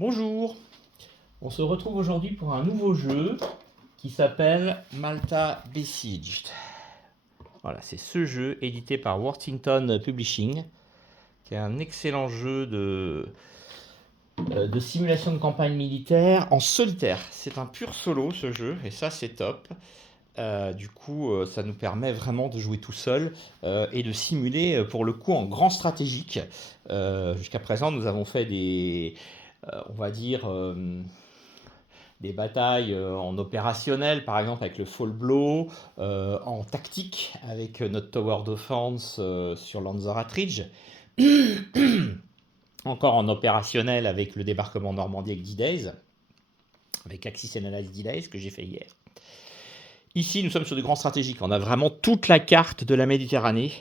Bonjour, on se retrouve aujourd'hui pour un nouveau jeu qui s'appelle Malta Besieged. Voilà, c'est ce jeu édité par Worthington Publishing, qui est un excellent jeu de simulation de campagne militaire en solitaire. C'est un pur solo ce jeu, et ça c'est top. Ça nous permet vraiment de jouer tout seul et de simuler pour le coup en grand stratégique. Jusqu'à présent, nous avons fait on va dire, des batailles en opérationnel, par exemple avec le Fall Blow, en tactique avec notre Tower Defense sur Lanzarote, encore en opérationnel avec le débarquement en Normandie avec D-Days, avec Axis Analyse D-Days que j'ai fait hier. Ici, nous sommes sur du grand stratégique. On a vraiment toute la carte de la Méditerranée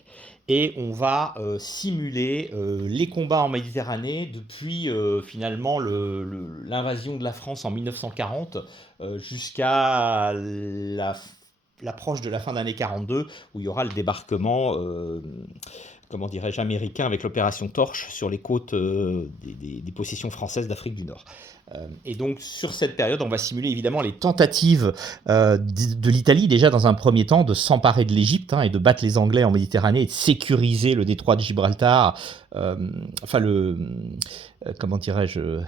et on va simuler les combats en Méditerranée depuis finalement l'invasion de la France en 1940 jusqu'à l'approche de la fin d'année 42 où il y aura le débarquement comment dirais-je, américain avec l'opération Torche sur les côtes des possessions françaises d'Afrique du Nord. Et donc sur cette période, on va simuler évidemment les tentatives de l'Italie déjà dans un premier temps de s'emparer de l'Égypte et de battre les Anglais en Méditerranée et de sécuriser le détroit de Gibraltar, comment dirais-je,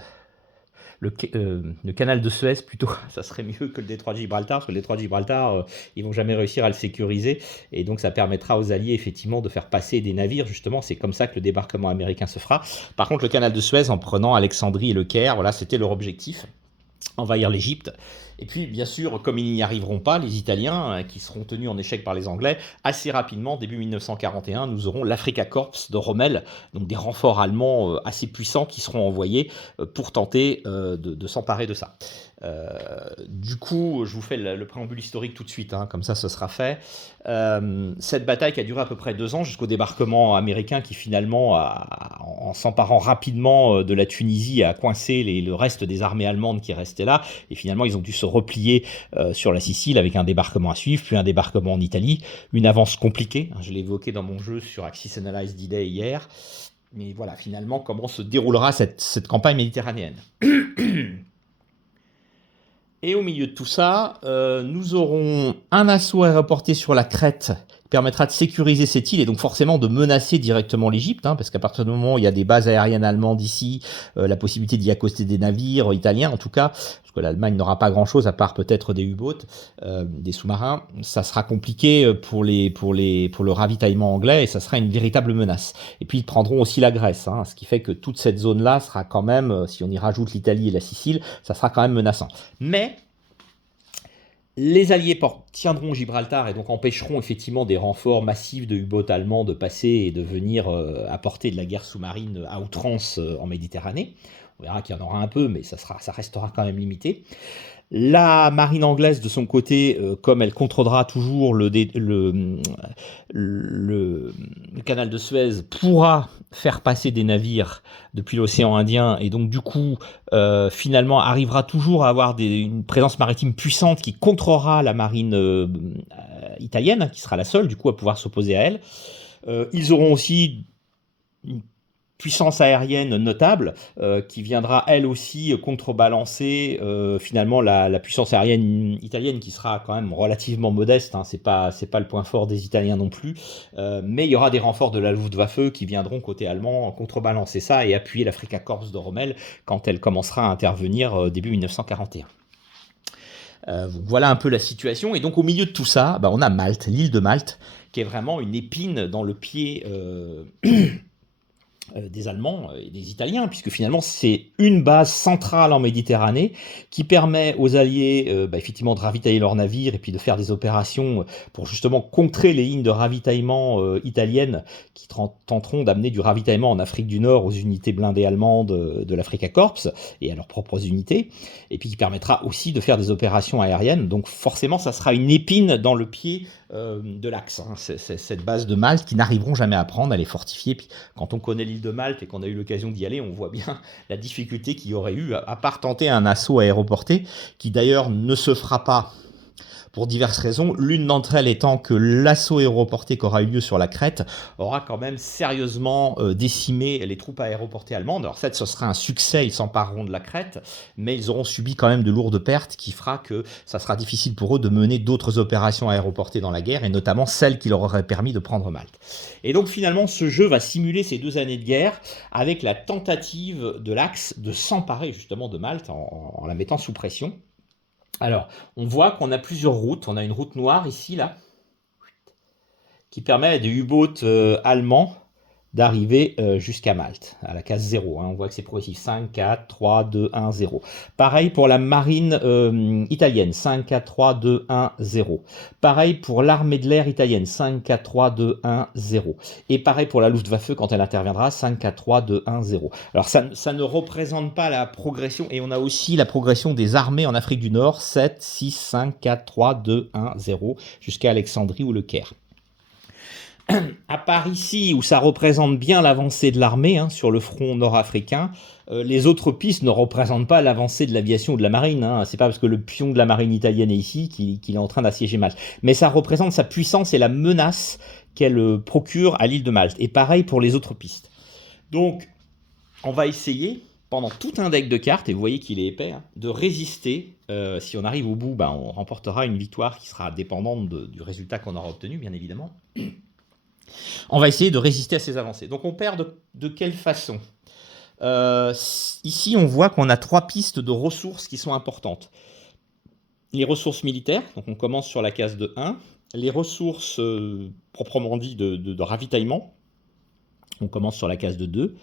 le canal de Suez plutôt, ça serait mieux que le détroit de Gibraltar, parce que le détroit de Gibraltar, ils vont jamais réussir à le sécuriser, et donc ça permettra aux Alliés effectivement de faire passer des navires, justement, c'est comme ça que le débarquement américain se fera. Par contre, le canal de Suez, en prenant Alexandrie et le Caire, voilà, c'était leur objectif, envahir l'Égypte. Et puis, bien sûr, comme ils n'y arriveront pas, les Italiens, qui seront tenus en échec par les Anglais, assez rapidement, début 1941, nous aurons l'Africa Corps de Rommel, donc des renforts allemands assez puissants qui seront envoyés pour tenter de s'emparer de ça. Du coup, je vous fais le préambule historique tout de suite, comme ça ce sera fait. Cette bataille qui a duré à peu près 2 ans jusqu'au débarquement américain qui finalement, en s'emparant rapidement de la Tunisie, a coincé le reste des armées allemandes qui restaient là. Et finalement, ils ont dû se replier sur la Sicile avec un débarquement à suivre, puis un débarquement en Italie. Une avance compliquée, je l'ai évoqué dans mon jeu sur Axis Analyse D-Day hier. Mais voilà, finalement, comment se déroulera cette campagne méditerranéenne. Et au milieu de tout ça, nous aurons un assaut aéroporté sur la Crète qui permettra de sécuriser cette île et donc forcément de menacer directement l'Égypte, parce qu'à partir du moment où il y a des bases aériennes allemandes ici, la possibilité d'y accoster des navires italiens en tout cas, parce que l'Allemagne n'aura pas grand-chose à part peut-être des U-boats, des sous-marins, ça sera compliqué pour le ravitaillement anglais et ça sera une véritable menace. Et puis ils prendront aussi la Grèce, ce qui fait que toute cette zone-là sera quand même, si on y rajoute l'Italie et la Sicile, ça sera quand même menaçant. Mais les Alliés tiendront Gibraltar et donc empêcheront effectivement des renforts massifs de U-boats allemands de passer et de venir apporter de la guerre sous-marine à outrance en Méditerranée. On verra qu'il y en aura un peu, mais ça restera quand même limité. La marine anglaise, de son côté, comme elle contrôlera toujours le canal de Suez, pourra faire passer des navires depuis l'océan Indien et donc du coup, finalement, arrivera toujours à avoir une présence maritime puissante qui contrôlera la marine italienne, qui sera la seule du coup à pouvoir s'opposer à elle. Ils auront aussi une puissance aérienne notable qui viendra elle aussi contrebalancer finalement la puissance aérienne italienne qui sera quand même relativement modeste, c'est pas le point fort des Italiens non plus, mais il y aura des renforts de la Luftwaffe qui viendront côté allemand contrebalancer ça et appuyer l'Africa Corps de Rommel quand elle commencera à intervenir début 1941. Donc voilà un peu la situation. Et donc au milieu de tout ça, on a Malte, l'île de Malte, qui est vraiment une épine dans le pied des Allemands et des Italiens, puisque finalement c'est une base centrale en Méditerranée qui permet aux Alliés effectivement de ravitailler leurs navires et puis de faire des opérations pour justement contrer les lignes de ravitaillement italiennes qui tenteront d'amener du ravitaillement en Afrique du Nord aux unités blindées allemandes de l'Africa Corps et à leurs propres unités, et puis qui permettra aussi de faire des opérations aériennes. Donc forcément ça sera une épine dans le pied de l'axe, c'est cette base de Malte qui n'arriveront jamais à prendre, elle est fortifiée. Puis quand on connaît l'île de Malte et qu'on a eu l'occasion d'y aller, on voit bien la difficulté qu'il y aurait eu, à part tenter un assaut aéroporté, qui d'ailleurs ne se fera pas pour diverses raisons. L'une d'entre elles étant que l'assaut aéroporté qui aura eu lieu sur la Crète aura quand même sérieusement décimé les troupes aéroportées allemandes. Alors certes, ce sera un succès, ils s'empareront de la Crète, mais ils auront subi quand même de lourdes pertes qui fera que ça sera difficile pour eux de mener d'autres opérations aéroportées dans la guerre, et notamment celles qui leur auraient permis de prendre Malte. Et donc finalement, ce jeu va simuler ces 2 années de guerre avec la tentative de l'Axe de s'emparer justement de Malte en la mettant sous pression. Alors, on voit qu'on a plusieurs routes. On a une route noire ici, là, qui permet à des U-boats allemands d'arriver jusqu'à Malte, à la case 0. On voit que c'est progressif. 5, 4, 3, 2, 1, 0. Pareil pour la marine italienne. 5, 4, 3, 2, 1, 0. Pareil pour l'armée de l'air italienne. 5, 4, 3, 2, 1, 0. Et pareil pour la Luftwaffe quand elle interviendra. 5, 4, 3, 2, 1, 0. Alors ça ne représente pas la progression. Et on a aussi la progression des armées en Afrique du Nord. 7, 6, 5, 4, 3, 2, 1, 0. Jusqu'à Alexandrie ou le Caire. À part ici, où ça représente bien l'avancée de l'armée sur le front nord-africain, les autres pistes ne représentent pas l'avancée de l'aviation ou de la marine. C'est pas parce que le pion de la marine italienne est ici qu'il est en train d'assiéger Malte. Mais ça représente sa puissance et la menace qu'elle procure à l'île de Malte. Et pareil pour les autres pistes. Donc, on va essayer, pendant tout un deck de cartes, et vous voyez qu'il est épais, de résister. Si on arrive au bout, on remportera une victoire qui sera dépendante du résultat qu'on aura obtenu, bien évidemment. On va essayer de résister à ces avancées. Donc on perd de quelle façon ? Ici, on voit qu'on a 3 pistes de ressources qui sont importantes. Les ressources militaires, donc on commence sur la case de 1. Les ressources proprement dit de ravitaillement, on commence sur la case de 2.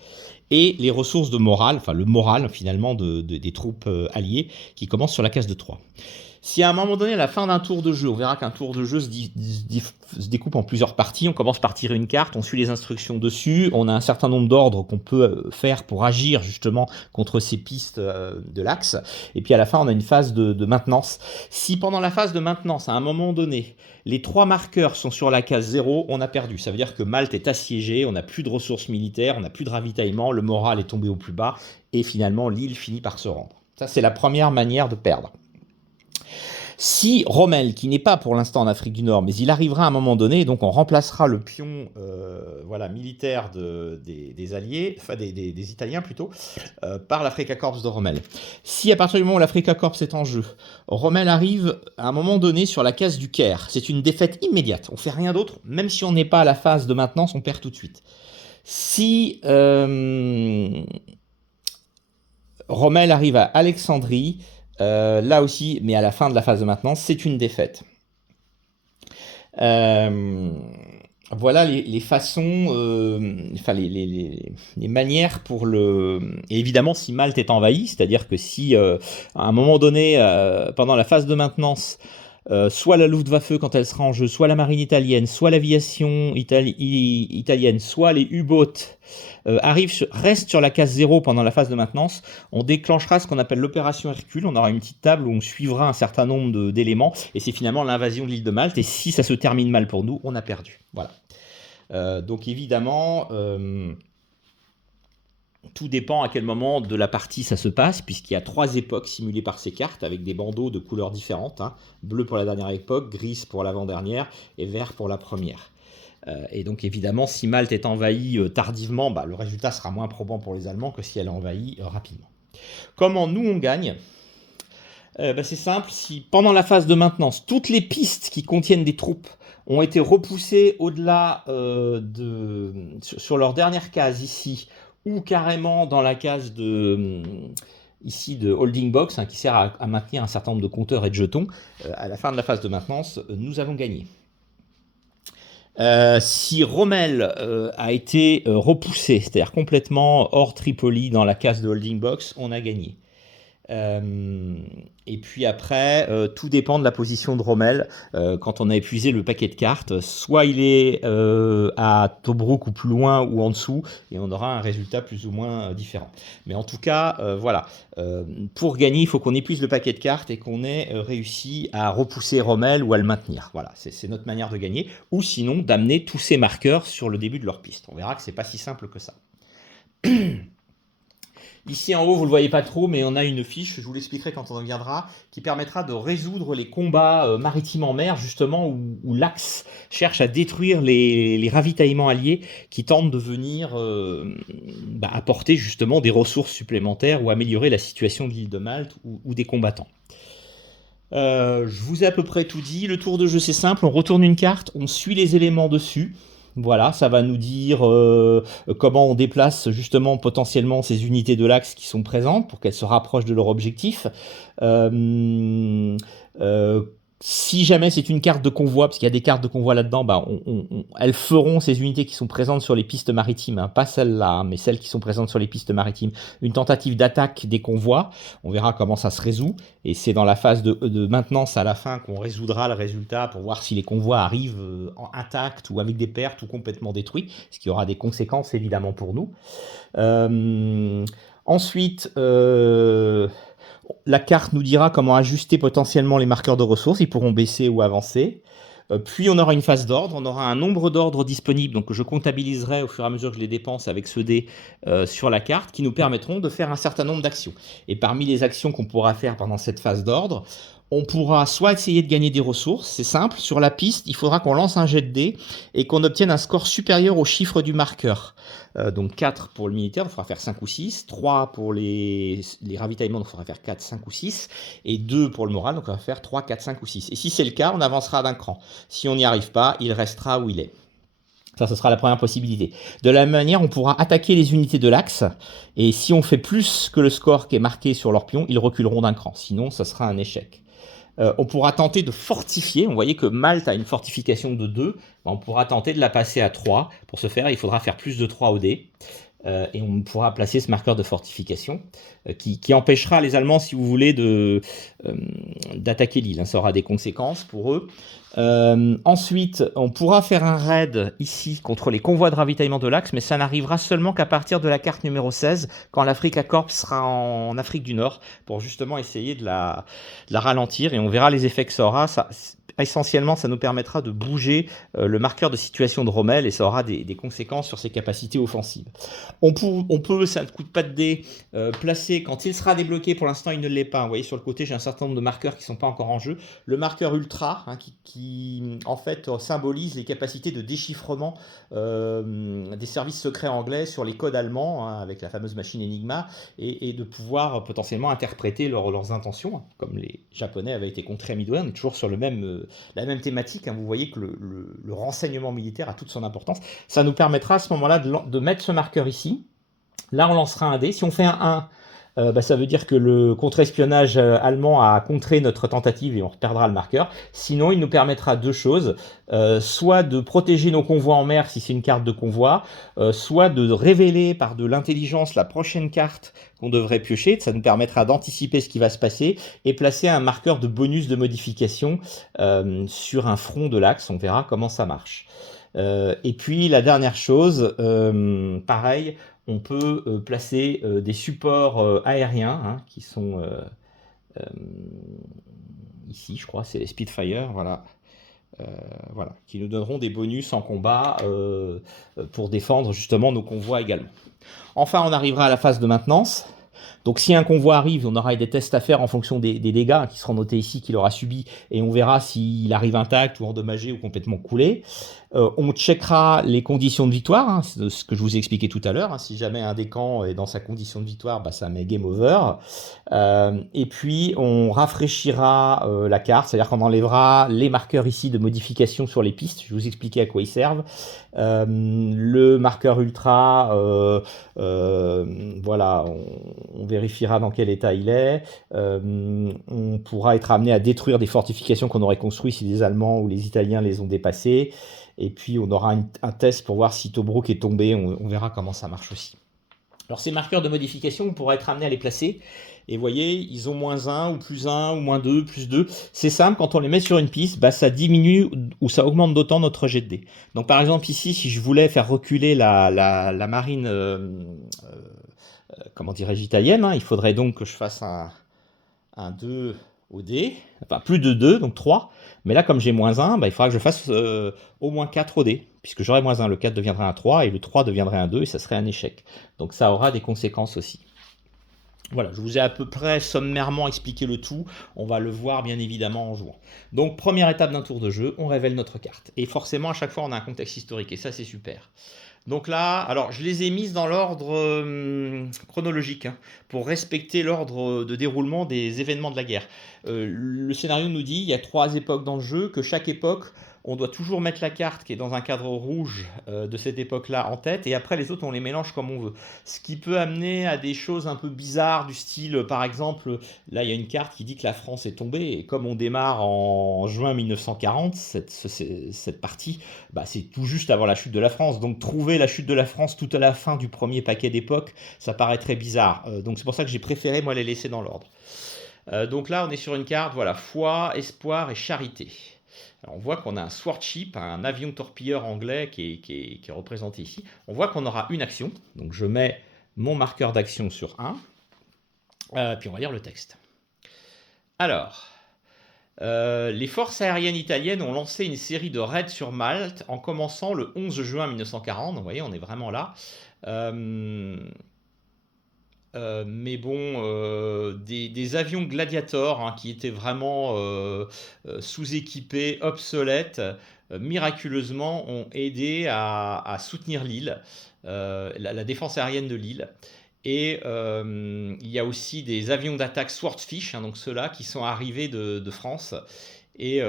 Et les ressources de morale, enfin le moral finalement des troupes alliées, qui commence sur la case de 3. Si à un moment donné, à la fin d'un tour de jeu, on verra qu'un tour de jeu se découpe en plusieurs parties, on commence par tirer une carte, on suit les instructions dessus, on a un certain nombre d'ordres qu'on peut faire pour agir justement contre ces pistes de l'Axe, et puis à la fin on a une phase de maintenance. Si pendant la phase de maintenance, à un moment donné, les 3 marqueurs sont sur la case 0, on a perdu. Ça veut dire que Malte est assiégée, on n'a plus de ressources militaires, on n'a plus de ravitaillement, le moral est tombé au plus bas, et finalement l'île finit par se rendre. Ça c'est la première manière de perdre. Si Rommel, qui n'est pas pour l'instant en Afrique du Nord, mais il arrivera à un moment donné, donc on remplacera le pion militaire des Alliés, enfin des Italiens plutôt, par l'Africa Corps de Rommel. Si à partir du moment où l'Africa Corps est en jeu, Rommel arrive à un moment donné sur la case du Caire, c'est une défaite immédiate, on ne fait rien d'autre, même si on n'est pas à la phase de maintenance, on perd tout de suite. Si Rommel arrive à Alexandrie, là aussi, mais à la fin de la phase de maintenance, c'est une défaite. Voilà les façons, les manières pour le... Et évidemment, si Malte est envahi, c'est-à-dire que si, à un moment donné, pendant la phase de maintenance, soit la Luftwaffe quand elle sera en jeu, soit la marine italienne, soit l'aviation italienne, soit les U-boats restent sur la case 0 pendant la phase de maintenance, on déclenchera ce qu'on appelle l'opération Hercule. On aura une petite table où on suivra un certain nombre d'éléments, et c'est finalement l'invasion de l'île de Malte, et si ça se termine mal pour nous, on a perdu. Voilà. Donc évidemment... tout dépend à quel moment de la partie ça se passe, puisqu'il y a 3 époques simulées par ces cartes, avec des bandeaux de couleurs différentes. Bleu pour la dernière époque, grise pour l'avant-dernière, et vert pour la première. Et donc évidemment, si Malte est envahie tardivement, le résultat sera moins probant pour les Allemands que si elle est envahie rapidement. Comment nous on gagne ? C'est simple, si pendant la phase de maintenance, toutes les pistes qui contiennent des troupes ont été repoussées au-delà sur leur dernière case ici, ou carrément dans la case ici de holding box, qui sert à maintenir un certain nombre de compteurs et de jetons, à la fin de la phase de maintenance, nous avons gagné. Si Rommel a été repoussé, c'est-à-dire complètement hors Tripoli dans la case de holding box, on a gagné. Et puis après, tout dépend de la position de Rommel quand on a épuisé le paquet de cartes. Soit il est à Tobruk ou plus loin ou en dessous, et on aura un résultat plus ou moins différent. Mais en tout cas, voilà. Pour gagner, il faut qu'on épuise le paquet de cartes et qu'on ait réussi à repousser Rommel ou à le maintenir. Voilà, c'est notre manière de gagner. Ou sinon, d'amener tous ces marqueurs sur le début de leur piste. On verra que c'est pas si simple que ça. Ici en haut, vous ne le voyez pas trop, mais on a une fiche, je vous l'expliquerai quand on en viendra, qui permettra de résoudre les combats maritimes en mer, justement, où l'Axe cherche à détruire les ravitaillements alliés qui tentent de venir apporter justement des ressources supplémentaires ou améliorer la situation de l'île de Malte ou des combattants. Je vous ai à peu près tout dit. Le tour de jeu, c'est simple. On retourne une carte, on suit les éléments dessus. Voilà, ça va nous dire comment on déplace justement potentiellement ces unités de l'Axe qui sont présentes pour qu'elles se rapprochent de leur objectif. Euh, euh, Si jamais c'est une carte de convoi, parce qu'il y a des cartes de convoi là-dedans, elles feront ces unités qui sont présentes sur les pistes maritimes, hein, pas celles-là, hein, mais celles qui sont présentes sur les pistes maritimes, une tentative d'attaque des convois. On verra comment ça se résout. Et c'est dans la phase de maintenance à la fin qu'on résoudra le résultat pour voir si les convois arrivent intacts ou avec des pertes ou complètement détruits, ce qui aura des conséquences évidemment pour nous. Ensuite, la carte nous dira comment ajuster potentiellement les marqueurs de ressources, ils pourront baisser ou avancer. Puis on aura une phase d'ordre, on aura un nombre d'ordres disponibles, donc que je comptabiliserai au fur et à mesure que je les dépense avec ce dé sur la carte, qui nous permettront de faire un certain nombre d'actions. Et parmi les actions qu'on pourra faire pendant cette phase d'ordre, on pourra soit essayer de gagner des ressources, c'est simple, sur la piste, il faudra qu'on lance un jet de dés et qu'on obtienne un score supérieur au chiffre du marqueur. Donc 4 pour le militaire, il faudra faire 5 ou 6, 3 pour les ravitaillements, donc il faudra faire 4, 5 ou 6, et 2 pour le moral, donc on va faire 3, 4, 5 ou 6. Et si c'est le cas, on avancera d'un cran. Si on n'y arrive pas, il restera où il est. Ça, ce sera la première possibilité. De la même manière, on pourra attaquer les unités de l'Axe, et si on fait plus que le score qui est marqué sur leur pion, ils reculeront d'un cran. Sinon, ce sera un échec. On pourra tenter de fortifier. On voyait que Malte a une fortification de 2. On pourra tenter de la passer à 3. Pour ce faire, il faudra faire plus de 3 au dé. Et on pourra placer ce marqueur de fortification qui empêchera les Allemands, si vous voulez, d'attaquer l'île. Ça aura des conséquences pour eux. Ensuite, on pourra faire un raid ici contre les convois de ravitaillement de l'Axe, mais ça n'arrivera seulement qu'à partir de la carte numéro 16, quand l'Africa Corps sera en Afrique du Nord, pour justement essayer de la ralentir, et on verra les effets que ça aura. Essentiellement, ça nous permettra de bouger le marqueur de situation de Rommel, et ça aura des conséquences sur ses capacités offensives. On peut, ça ne coûte pas de dés, placer, quand il sera débloqué, pour l'instant il ne l'est pas, vous voyez sur le côté j'ai un certain nombre de marqueurs qui ne sont pas encore en jeu, le marqueur ultra, hein, qui en fait symbolise les capacités de déchiffrement des services secrets anglais sur les codes allemands, hein, avec la fameuse machine Enigma, et de pouvoir potentiellement interpréter leurs intentions, hein, comme les Japonais avaient été contrés à Midway. On est toujours sur la même thématique, hein. Vous voyez que le renseignement militaire a toute son importance. Ça nous permettra à ce moment-là de mettre ce marqueur ici. Là, on lancera un dé. Si on fait un 1, ça veut dire que le contre-espionnage allemand a contré notre tentative et on perdra le marqueur. Sinon, il nous permettra deux choses. Soit de protéger nos convois en mer si c'est une carte de convoi, soit de révéler par de l'intelligence la prochaine carte qu'on devrait piocher. Ça nous permettra d'anticiper ce qui va se passer et placer un marqueur de bonus de modification sur un front de l'Axe. On verra comment ça marche. Et puis la dernière chose, pareil, on peut placer des supports aériens, hein, qui sont ici, je crois, c'est les Spitfire, voilà. Voilà, qui nous donneront des bonus en combat pour défendre justement nos convois également. Enfin, on arrivera à la phase de maintenance. Donc si un convoi arrive, on aura des tests à faire en fonction des dégâts qui seront notés ici qu'il aura subi, et on verra s'il arrive intact ou endommagé ou complètement coulé. On checkera les conditions de victoire, hein, ce que je vous ai expliqué tout à l'heure. Hein. Si jamais un des camps est dans sa condition de victoire, ça met game over. Et puis on rafraîchira la carte, c'est-à-dire qu'on enlèvera les marqueurs ici de modification sur les pistes. Je vais vous expliquer à quoi ils servent. Le marqueur ultra, voilà, on vérifiera dans quel état il est. On pourra être amené à détruire des fortifications qu'on aurait construites si les Allemands ou les Italiens les ont dépassées. Et puis on aura un test pour voir si Tobruk est tombé, on verra comment ça marche aussi. Alors ces marqueurs de modification, on pourra être amené à les placer. Et vous voyez, ils ont -1 ou +1 ou -2, +2. C'est simple, quand on les met sur une piste, ça diminue ou ça augmente d'autant notre jet de dés. Donc par exemple ici, si je voulais faire reculer la marine, comment dirais-je, italienne, hein, il faudrait donc que je fasse un 2 au dé, enfin plus de 2, donc 3. Mais là, comme j'ai -1, il faudra que je fasse au moins 4 au dé, puisque j'aurai -1, le 4 deviendrait un 3, et le 3 deviendrait un 2, et ça serait un échec. Donc ça aura des conséquences aussi. Voilà, je vous ai à peu près sommairement expliqué le tout. On va le voir bien évidemment en jouant. Donc, première étape d'un tour de jeu, on révèle notre carte. Et forcément, à chaque fois, on a un contexte historique. Et ça, c'est super. Donc là, alors je les ai mises dans l'ordre chronologique, hein, pour respecter l'ordre de déroulement des événements de la guerre. Le scénario nous dit il y a 3 époques dans le jeu, que chaque époque, on doit toujours mettre la carte qui est dans un cadre rouge de cette époque-là en tête, et après les autres, on les mélange comme on veut. Ce qui peut amener à des choses un peu bizarres du style, par exemple, là il y a une carte qui dit que la France est tombée, et comme on démarre en juin 1940, cette partie, bah, c'est tout juste avant la chute de la France. Donc trouver la chute de la France tout à la fin du premier paquet d'époque, ça paraît très bizarre. Donc c'est pour ça que j'ai préféré moi les laisser dans l'ordre. Donc là on est sur une carte, voilà, foi, espoir et charité. Alors, on voit qu'on a un swordship, un avion torpilleur anglais qui est représenté ici. On voit qu'on aura une action. Donc je mets mon marqueur d'action sur 1. Puis on va lire le texte. Alors, les forces aériennes italiennes ont lancé une série de raids sur Malte en commençant le 11 juin 1940. Vous voyez, on est vraiment là. Mais bon, des avions Gladiator, hein, qui étaient vraiment sous-équipés, obsolètes, miraculeusement ont aidé à soutenir l'île, la défense aérienne de l'île. Et il y a aussi des avions d'attaque Swordfish, hein, donc ceux-là qui sont arrivés de France. Et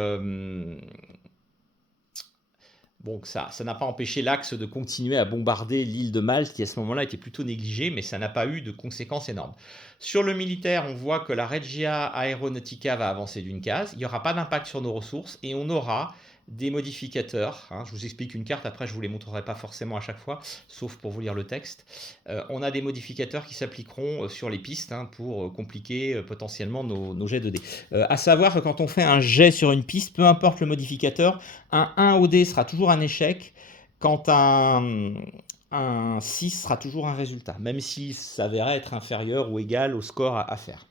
bon, ça n'a pas empêché l'Axe de continuer à bombarder l'île de Malte, qui à ce moment-là était plutôt négligée, mais ça n'a pas eu de conséquences énormes. Sur le militaire, on voit que la Regia Aeronautica va avancer d'une case, il n'y aura pas d'impact sur nos ressources, et on aura des modificateurs, hein. Je vous explique une carte, après je ne vous les montrerai pas forcément à chaque fois, sauf pour vous lire le texte. On a des modificateurs qui s'appliqueront sur les pistes, hein, pour compliquer potentiellement nos jets de dés. À savoir que quand on fait un jet sur une piste, peu importe le modificateur, un 1 au dé sera toujours un échec, quand un 6 sera toujours un résultat, même s'il s'avérait être inférieur ou égal au score à faire.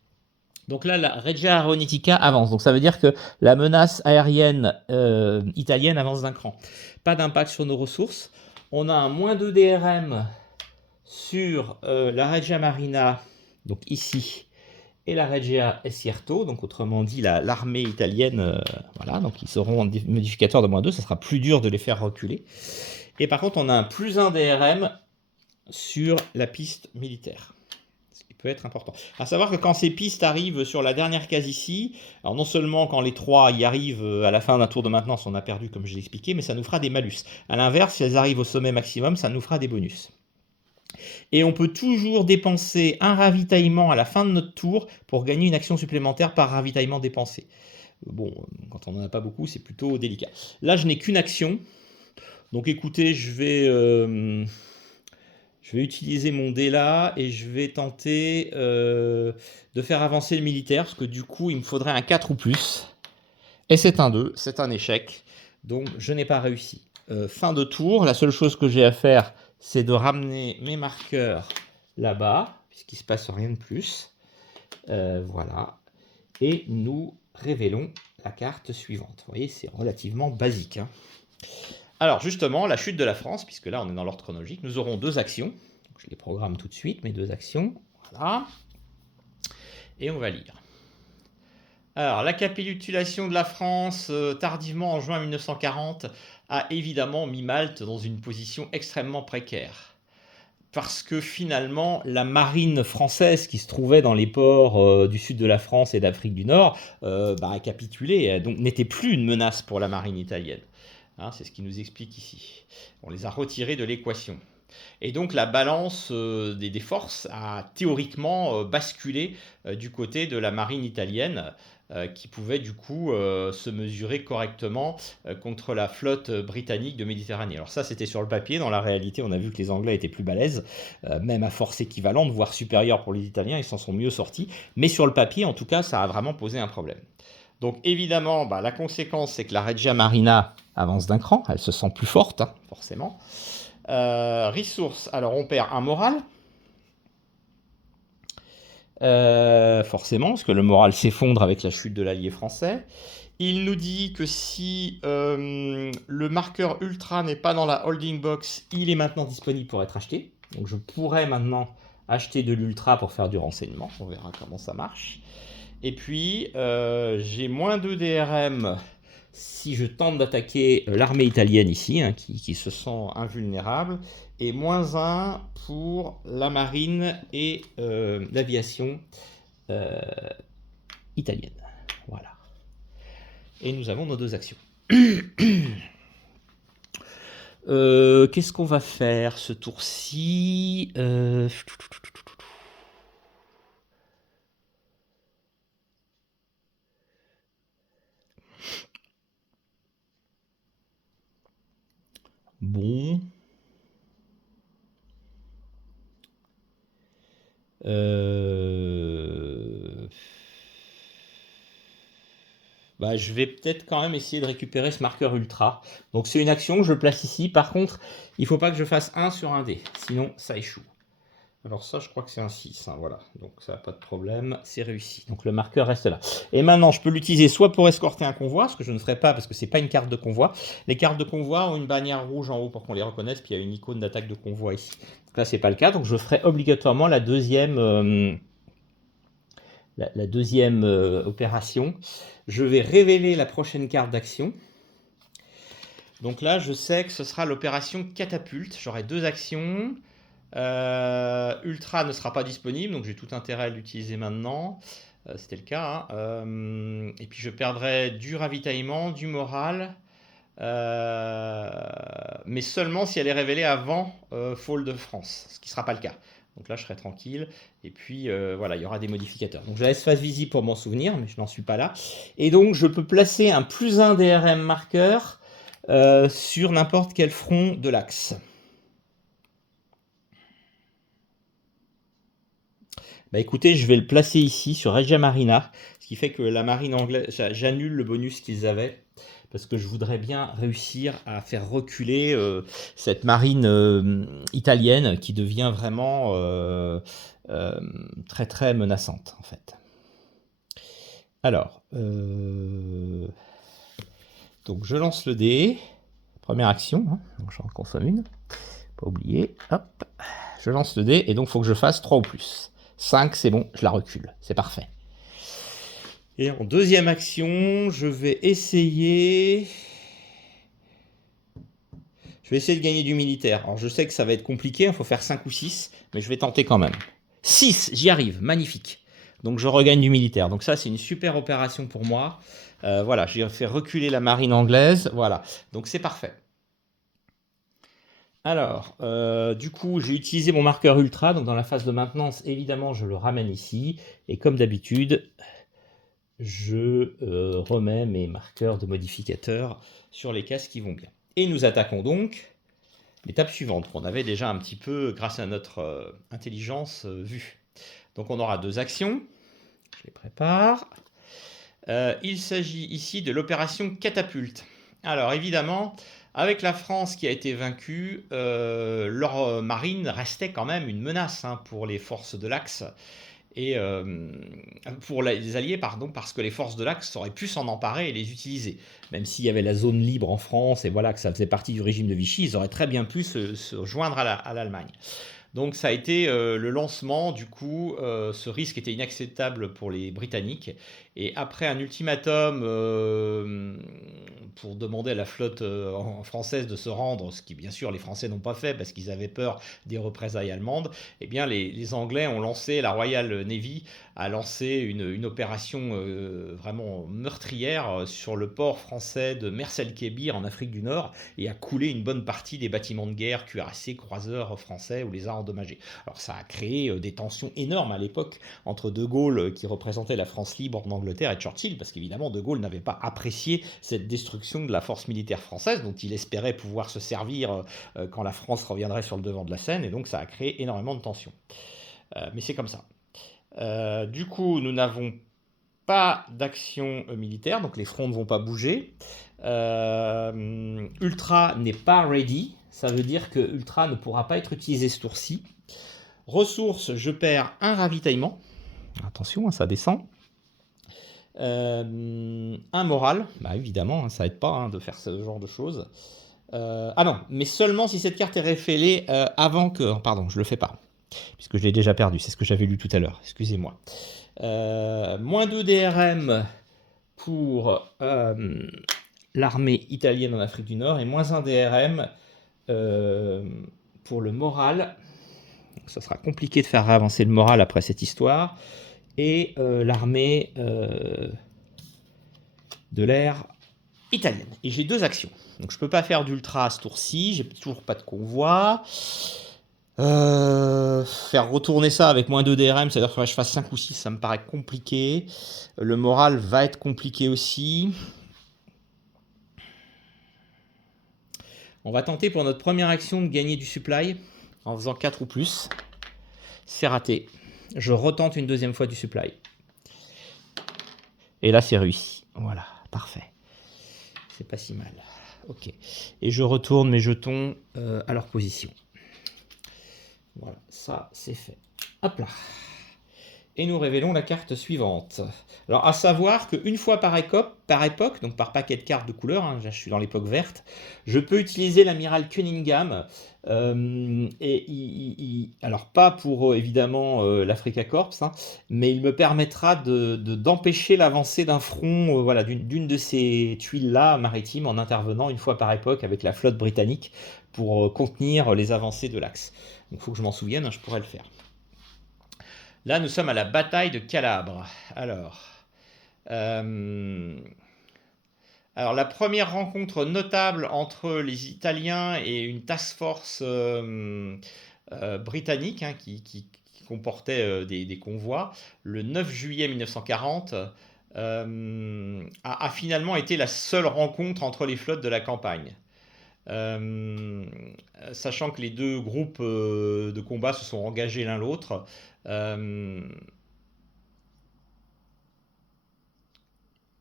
Donc là, la Regia Aeronautica avance. Donc ça veut dire que la menace aérienne italienne avance d'un cran. Pas d'impact sur nos ressources. On a un -2 DRM sur la Regia Marina, donc ici, et la Regia Esierto, donc autrement dit l'armée italienne, voilà, donc ils seront en modificateur de -2, ça sera plus dur de les faire reculer. Et par contre, on a un +1 DRM sur la piste militaire, ce qui peut être important. À savoir que quand ces pistes arrivent sur la dernière case ici, alors non seulement quand les 3 y arrivent à la fin d'un tour de maintenance, on a perdu comme je l'ai expliqué, mais ça nous fera des malus. A l'inverse, si elles arrivent au sommet maximum, ça nous fera des bonus. Et on peut toujours dépenser un ravitaillement à la fin de notre tour pour gagner une action supplémentaire par ravitaillement dépensé. Bon, quand on n'en a pas beaucoup, c'est plutôt délicat. Là, je n'ai qu'une action. Donc écoutez, je vais utiliser mon dé là et je vais tenter de faire avancer le militaire, parce que du coup, il me faudrait un 4 ou plus. Et c'est un 2, c'est un échec. Donc je n'ai pas réussi. Fin de tour, la seule chose que j'ai à faire, c'est de ramener mes marqueurs là-bas, puisqu'il ne se passe rien de plus. Voilà. Et nous révélons la carte suivante. Vous voyez, c'est relativement basique, hein. Alors justement, la chute de la France, puisque là on est dans l'ordre chronologique, nous aurons 2 actions. Donc, je les programme tout de suite, mes 2 actions. Voilà. Et on va lire. Alors, la capitulation de la France tardivement en juin 1940 a évidemment mis Malte dans une position extrêmement précaire. Parce que finalement, la marine française qui se trouvait dans les ports du sud de la France et d'Afrique du Nord a capitulé, donc n'était plus une menace pour la marine italienne. Hein, c'est ce qu'il nous explique ici. On les a retirés de l'équation. Et donc la balance des forces a théoriquement basculé du côté de la marine italienne, qui pouvait du coup se mesurer correctement contre la flotte britannique de Méditerranée. Alors ça, c'était sur le papier. Dans la réalité, on a vu que les Anglais étaient plus balèzes, même à force équivalente, voire supérieure pour les Italiens, ils s'en sont mieux sortis. Mais sur le papier, en tout cas, ça a vraiment posé un problème. Donc évidemment, la conséquence, c'est que la Regia Marina avance d'un cran, elle se sent plus forte, hein, forcément. Ressources, alors on perd un moral, forcément, parce que le moral s'effondre avec la chute de l'allié français. Il nous dit que si le marqueur ultra n'est pas dans la holding box, il est maintenant disponible pour être acheté. Donc je pourrais maintenant acheter de l'ultra pour faire du renseignement. On verra comment ça marche. Et puis, j'ai moins 2 DRM si je tente d'attaquer l'armée italienne ici, hein, qui se sent invulnérable, et moins 1 pour la marine et l'aviation italienne. Voilà. Et nous avons nos 2 actions. Qu'est-ce qu'on va faire ce tour-ci? Bon. Bah, je vais peut-être quand même essayer de récupérer ce marqueur ultra. Donc c'est une action, je le place ici. Par contre, il ne faut pas que je fasse 1 sur un dé, sinon ça échoue. Alors ça, je crois que c'est un 6, hein, voilà. Donc ça n'a pas de problème, c'est réussi. Donc le marqueur reste là. Et maintenant, je peux l'utiliser soit pour escorter un convoi, ce que je ne ferai pas parce que c'est pas une carte de convoi. Les cartes de convoi ont une bannière rouge en haut pour qu'on les reconnaisse, puis il y a une icône d'attaque de convoi ici. Donc là, c'est pas le cas, donc je ferai obligatoirement la deuxième... la deuxième opération. Je vais révéler la prochaine carte d'action. Donc là, je sais que ce sera l'opération catapulte. J'aurai 2 actions. Ultra ne sera pas disponible, donc j'ai tout intérêt à l'utiliser maintenant. C'était le cas. Hein. Et puis je perdrai du ravitaillement, du moral. Mais seulement si elle est révélée avant Fall de France, ce qui ne sera pas le cas. Donc là, je serai tranquille. Et puis, voilà, il y aura des modificateurs. Donc, je laisse face visible pour m'en souvenir, mais je n'en suis pas là. Et donc, je peux placer un +1 DRM marqueur sur n'importe quel front de l'axe. Bah écoutez, je vais le placer ici sur Regia Marina, ce qui fait que la marine anglaise, j'annule le bonus qu'ils avaient, parce que je voudrais bien réussir à faire reculer cette marine italienne qui devient vraiment très très menaçante en fait. Alors, donc je lance le dé, première action, hein, donc j'en consomme une, pas oublier, hop, je lance le dé et donc il faut que je fasse 3 ou plus. 5, c'est bon, je la recule, c'est parfait. Et en deuxième action, je vais essayer de gagner du militaire. Alors je sais que ça va être compliqué, il faut faire 5 ou 6, mais je vais tenter quand même. 6, j'y arrive, magnifique. Donc je regagne du militaire. Donc ça, c'est une super opération pour moi. Voilà, j'ai fait reculer la marine anglaise. Voilà, donc c'est parfait. Alors, du coup, j'ai utilisé mon marqueur ultra. Donc dans la phase de maintenance, évidemment, je le ramène ici. Et comme d'habitude, je remets mes marqueurs de modificateurs sur les cases qui vont bien. Et nous attaquons donc l'étape suivante, qu'on avait déjà un petit peu, grâce à notre intelligence, vue. Donc on aura 2 actions. Je les prépare. Il s'agit ici de l'opération catapulte. Alors évidemment, avec la France qui a été vaincue, leur marine restait quand même une menace hein, pour les forces de l'Axe. Et pour les Alliés, pardon, parce que les forces de l'Axe auraient pu s'en emparer et les utiliser. Même s'il y avait la zone libre en France et voilà que ça faisait partie du régime de Vichy, ils auraient très bien pu se joindre à l'Allemagne. Donc ça a été le lancement, du coup, ce risque était inacceptable pour les Britanniques. Et après un ultimatum pour demander à la flotte française de se rendre, ce qui bien sûr les Français n'ont pas fait parce qu'ils avaient peur des représailles allemandes, eh bien les Anglais ont lancé, la Royal Navy a lancé une opération vraiment meurtrière sur le port français de Mers el-Kébir en Afrique du Nord et a coulé une bonne partie des bâtiments de guerre cuirassés, croiseurs français ou les a endommagés. Alors ça a créé des tensions énormes à l'époque entre De Gaulle qui représentait la France libre en Angleterre et Churchill parce qu'évidemment De Gaulle n'avait pas apprécié cette destruction de la force militaire française dont il espérait pouvoir se servir quand la France reviendrait sur le devant de la scène et donc ça a créé énormément de tensions. Mais c'est comme ça. Du coup, nous n'avons pas d'action militaire, donc les fronts ne vont pas bouger. Ultra n'est pas ready, ça veut dire que Ultra ne pourra pas être utilisé ce tour-ci. Ressources, je perds un ravitaillement. Attention, ça descend. Un moral, bah évidemment, hein, ça aide pas hein, de faire ce genre de choses. Ah non, mais seulement si cette carte est révélée avant que... Pardon, je le fais pas. puisque je l'ai déjà perdu, c'est ce que j'avais lu tout à l'heure, excusez-moi. -2 DRM pour l'armée italienne en Afrique du Nord et -1 DRM pour le moral. Ça sera compliqué de faire avancer le moral après cette histoire. Et l'armée de l'air italienne. Et j'ai 2 actions. Donc je peux pas faire d'ultra à ce tour-ci, j'ai toujours pas de convoi. Faire retourner ça avec -2 DRM, c'est-à-dire que je fasse 5 ou 6, ça me paraît compliqué. Le moral va être compliqué aussi. On va tenter pour notre première action de gagner du supply en faisant 4 ou plus. C'est raté. Je retente une deuxième fois du supply. Et là, c'est réussi. Voilà, parfait. C'est pas si mal. Ok. Et je retourne mes jetons à leur position. Voilà, ça c'est fait. Hop là. Et nous révélons la carte suivante. Alors, à savoir qu'une fois par époque, donc par paquet de cartes de couleur, hein, je suis dans l'époque verte, je peux utiliser l'amiral Cunningham. Alors, pas pour évidemment l'Africa Corps, hein, mais il me permettra d'empêcher l'avancée d'un front, voilà, d'une de ces tuiles-là maritimes en intervenant une fois par époque avec la flotte britannique pour contenir les avancées de l'Axe. Donc, il faut que je m'en souvienne, hein, je pourrais le faire. Là, nous sommes à la bataille de Calabre. Alors, la première rencontre notable entre les Italiens et une task force britannique hein, qui comportait des convois, le 9 juillet 1940, a finalement été la seule rencontre entre les flottes de la campagne. Sachant que les 2 groupes de combat se sont engagés l'un l'autre.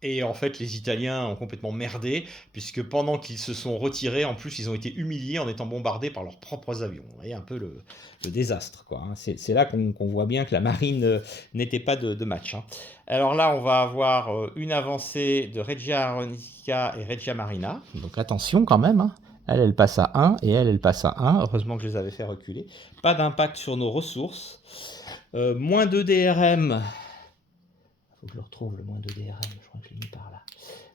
Et en fait, les Italiens ont complètement merdé, puisque pendant qu'ils se sont retirés, en plus, ils ont été humiliés en étant bombardés par leurs propres avions. Vous voyez un peu le désastre, quoi. Hein. C'est là qu'on voit bien que la marine n'était pas de match. Hein. Alors là, on va avoir une avancée de Regia Aeronautica et Regia Marina. Donc attention quand même. Hein. Elle passe à 1 et elle passe à 1. Heureusement que je les avais fait reculer. Pas d'impact sur nos ressources. -2 DRM. Faut que je le retrouve, le -2 DRM. Je crois que je l'ai mis par là.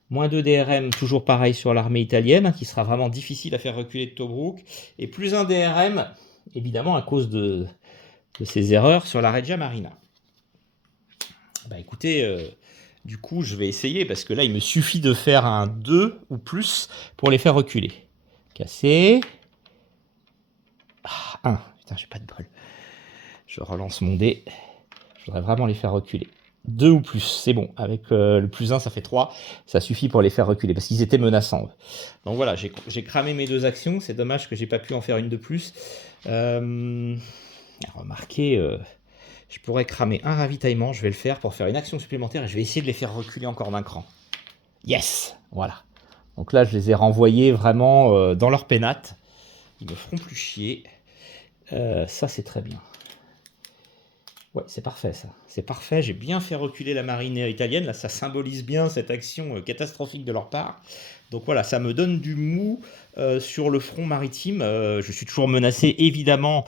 -2 DRM, toujours pareil sur l'armée italienne, qui sera vraiment difficile à faire reculer de Tobruk. Et +1 DRM, évidemment, à cause de ces erreurs sur la Regia Marina. Bah écoutez, du coup, je vais essayer, parce que là, il me suffit de faire un 2 ou plus pour les faire reculer. Casser. 1. Putain, j'ai pas de bol. Je relance mon dé. Je voudrais vraiment les faire reculer. 2 ou plus, c'est bon. Avec le +1, ça fait 3. Ça suffit pour les faire reculer, parce qu'ils étaient menaçants. Donc voilà, j'ai cramé mes 2 actions. C'est dommage que j'ai pas pu en faire une de plus. Remarquez, je pourrais cramer un ravitaillement. Je vais le faire pour faire une action supplémentaire et je vais essayer de les faire reculer encore d'un cran. Yes. Voilà. Donc là, je les ai renvoyés vraiment dans leur pénate. Ils me feront plus chier. Ça, c'est très bien. Ouais, c'est parfait ça. C'est parfait, j'ai bien fait reculer la marine italienne. Là, ça symbolise bien cette action catastrophique de leur part. Donc voilà, ça me donne du mou sur le front maritime. Je suis toujours menacé évidemment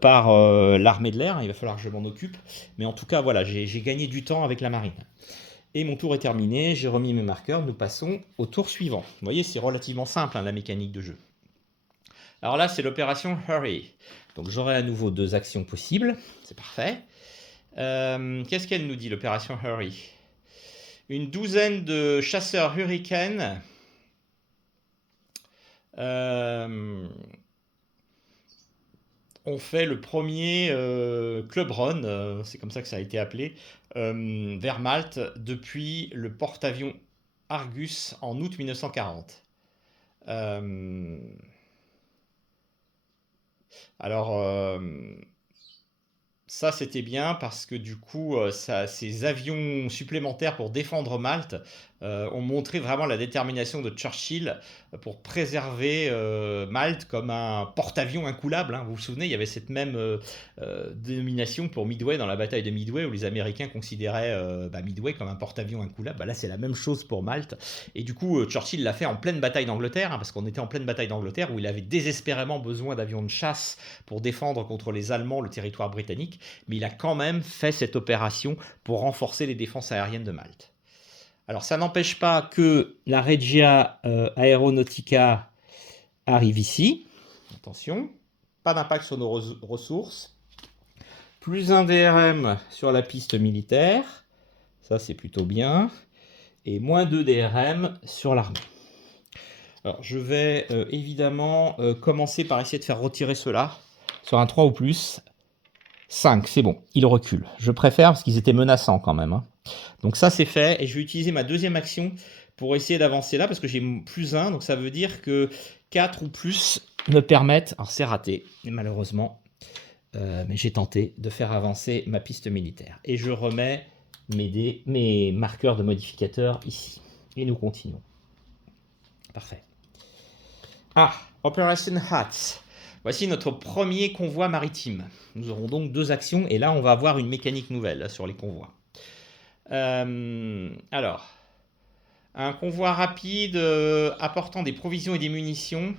par l'armée de l'air. Il va falloir que je m'en occupe. Mais en tout cas, voilà, j'ai gagné du temps avec la marine. Et mon tour est terminé, j'ai remis mes marqueurs. Nous passons au tour suivant. Vous voyez, c'est relativement simple hein, la mécanique de jeu. Alors là, c'est l'opération Hurry. Donc j'aurai à nouveau 2 actions possibles. C'est parfait. Qu'est-ce qu'elle nous dit, l'opération Hurry? Une douzaine de chasseurs Hurricane ont fait le premier club run, c'est comme ça que ça a été appelé, vers Malte depuis le porte-avions Argus en août 1940. Alors, Ça, c'était bien parce que du coup, ces avions supplémentaires pour défendre Malte ont montré vraiment la détermination de Churchill pour préserver Malte comme un porte-avions incoulable, hein. Vous vous souvenez, il y avait cette même dénomination pour Midway dans la bataille de Midway où les Américains considéraient Midway comme un porte-avions incoulable. Là, c'est la même chose pour Malte. Et du coup, Churchill l'a fait en pleine bataille d'Angleterre, hein, parce qu'on était en pleine bataille d'Angleterre où il avait désespérément besoin d'avions de chasse pour défendre contre les Allemands le territoire britannique, mais il a quand même fait cette opération pour renforcer les défenses aériennes de Malte. Alors ça n'empêche pas que la Regia Aeronautica arrive ici. Attention, pas d'impact sur nos ressources. Plus un DRM sur la piste militaire, ça c'est plutôt bien. Et moins 2 DRM sur l'armée. Alors je vais évidemment commencer par essayer de faire retirer cela sur un 3 ou plus. 5, c'est bon, il recule. Je préfère parce qu'ils étaient menaçants quand même, hein. Donc ça c'est fait, et je vais utiliser ma deuxième action pour essayer d'avancer là, parce que j'ai plus 1, donc ça veut dire que 4 ou plus me permettent, alors c'est raté, malheureusement, mais j'ai tenté de faire avancer ma piste militaire. Et je remets mes marqueurs de modificateurs ici. Et nous continuons. Parfait. Operation Hats. Voici notre premier convoi maritime. Nous aurons donc 2 actions, et là on va avoir une mécanique nouvelle là, sur les convois. Alors, un convoi rapide apportant des provisions et des munitions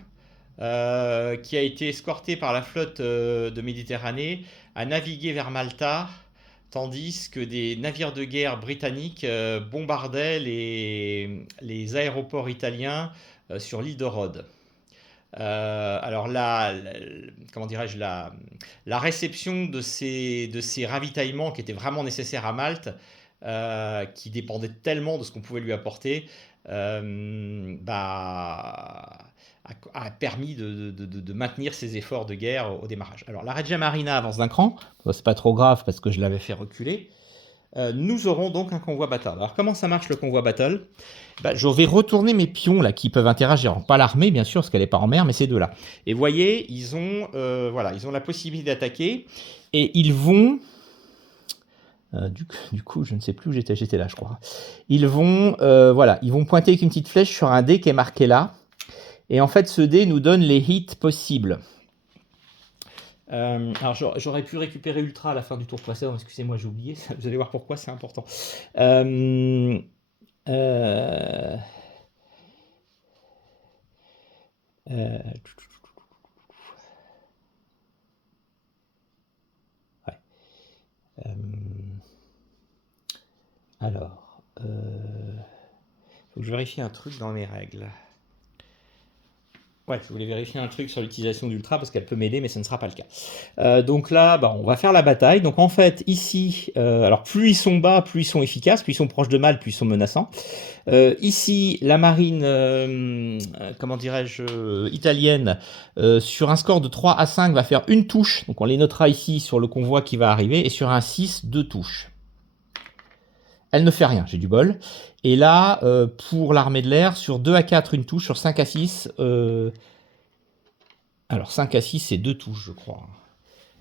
qui a été escorté par la flotte de Méditerranée a navigué vers Malta, tandis que des navires de guerre britanniques bombardaient les aéroports italiens sur l'île de Rhodes. Alors comment dirais-je, la réception de ces ravitaillements qui étaient vraiment nécessaires à Malte, qui dépendaient tellement de ce qu'on pouvait lui apporter, a permis de maintenir ses efforts de guerre au démarrage. Alors la Regia Marina avance d'un cran, c'est pas trop grave parce que je l'avais fait reculer. Nous aurons donc un convoi battle. Alors comment ça marche le convoi battle? Je vais retourner mes pions là qui peuvent interagir. Alors, pas l'armée bien sûr parce qu'elle n'est pas en mer, mais ces deux là. Et vous voyez, ils ont la possibilité d'attaquer et ils vont. Du coup, je ne sais plus où j'étais là, je crois. Ils vont pointer avec une petite flèche sur un dé qui est marqué là. Et en fait, ce dé nous donne les hits possibles. Alors j'aurais pu récupérer Ultra à la fin du tour précédent, excusez-moi, j'ai oublié, vous allez voir pourquoi c'est important. Euh, euh, euh, ouais. Alors, faut que je vérifie un truc dans mes règles. Ouais, je voulais vérifier un truc sur l'utilisation d'Ultra parce qu'elle peut m'aider, mais ce ne sera pas le cas. Donc là, on va faire la bataille. Donc en fait, ici, alors plus ils sont bas, plus ils sont efficaces, plus ils sont proches de Malte, plus ils sont menaçants. Ici, la marine, comment dirais-je, italienne, sur un score de 3 à 5, va faire une touche. Donc on les notera ici sur le convoi qui va arriver. Et sur un 6, 2 touches. Elle ne fait rien, j'ai du bol. Et là, pour l'armée de l'air, sur 2 à 4, une touche. Sur 5 à 6, alors 5 à 6, c'est 2 touches, je crois.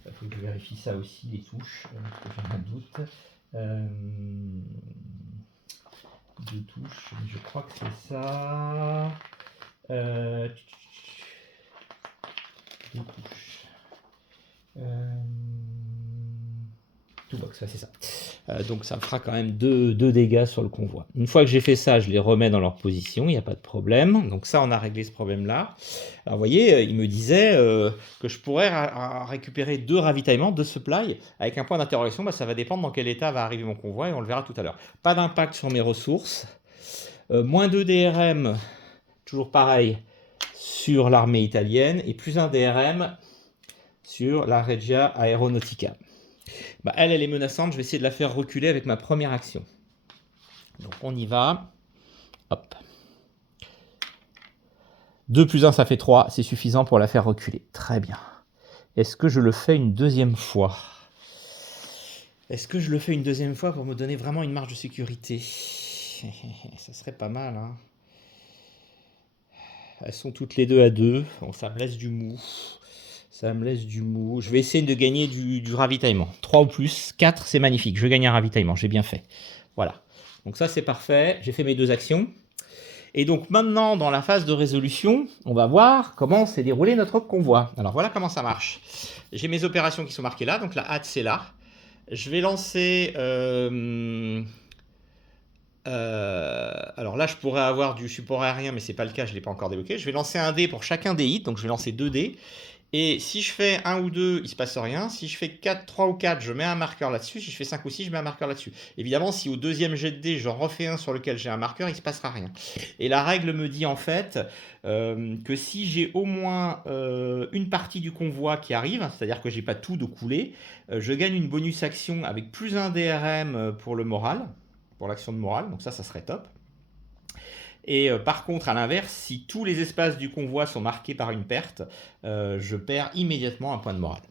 Il faut que je vérifie ça aussi, les touches, parce que j'ai un doute. 2 touches, je crois que c'est ça. 2 touches. Toolbox, c'est ça. Donc ça fera quand même 2 dégâts sur le convoi. Une fois que j'ai fait ça, je les remets dans leur position, il n'y a pas de problème. Donc ça, on a réglé ce problème-là. Alors vous voyez, il me disait que je pourrais récupérer 2 ravitaillements, 2 supplies, avec un point d'interrogation. Ça va dépendre dans quel état va arriver mon convoi, et on le verra tout à l'heure. Pas d'impact sur mes ressources. Moins 2 DRM, toujours pareil, sur l'armée italienne, et plus 1 DRM sur la Regia Aeronautica. Elle est menaçante, je vais essayer de la faire reculer avec ma première action. Donc on y va. Hop. 2 plus 1, ça fait 3, c'est suffisant pour la faire reculer. Très bien. Est-ce que je le fais une deuxième fois? Est-ce que je le fais une deuxième fois pour me donner vraiment une marge de sécurité? Ça serait pas mal, hein. Elles sont toutes les deux à 2. Bon, ça me laisse du mou. Ça me laisse du mou. Je vais essayer de gagner du ravitaillement. 3 ou plus. 4, c'est magnifique. Je gagne un ravitaillement. J'ai bien fait. Voilà. Donc ça, c'est parfait. J'ai fait mes 2 actions. Et donc maintenant, dans la phase de résolution, on va voir comment s'est déroulé notre convoi. Alors voilà comment ça marche. J'ai mes opérations qui sont marquées là. Donc la hâte, c'est là. Je vais lancer... alors là, je pourrais avoir du support aérien, mais c'est pas le cas, je ne l'ai pas encore débloqué. Je vais lancer un dé pour chacun des hits, donc je vais lancer 2 dés. Et si je fais 1 ou 2, il ne se passe rien. Si je fais 4, 3 ou 4, je mets un marqueur là-dessus. Si je fais 5 ou 6, je mets un marqueur là-dessus. Évidemment, si au deuxième jet de dés, j'en refais un sur lequel j'ai un marqueur, il ne se passera rien. Et la règle me dit en fait que si j'ai au moins une partie du convoi qui arrive, c'est-à-dire que j'ai pas tout de coulé, je gagne une bonus action avec plus un DRM pour le moral, pour l'action de morale. Donc ça serait top. Et par contre, à l'inverse, si tous les espaces du convoi sont marqués par une perte, je perds immédiatement un point de morale.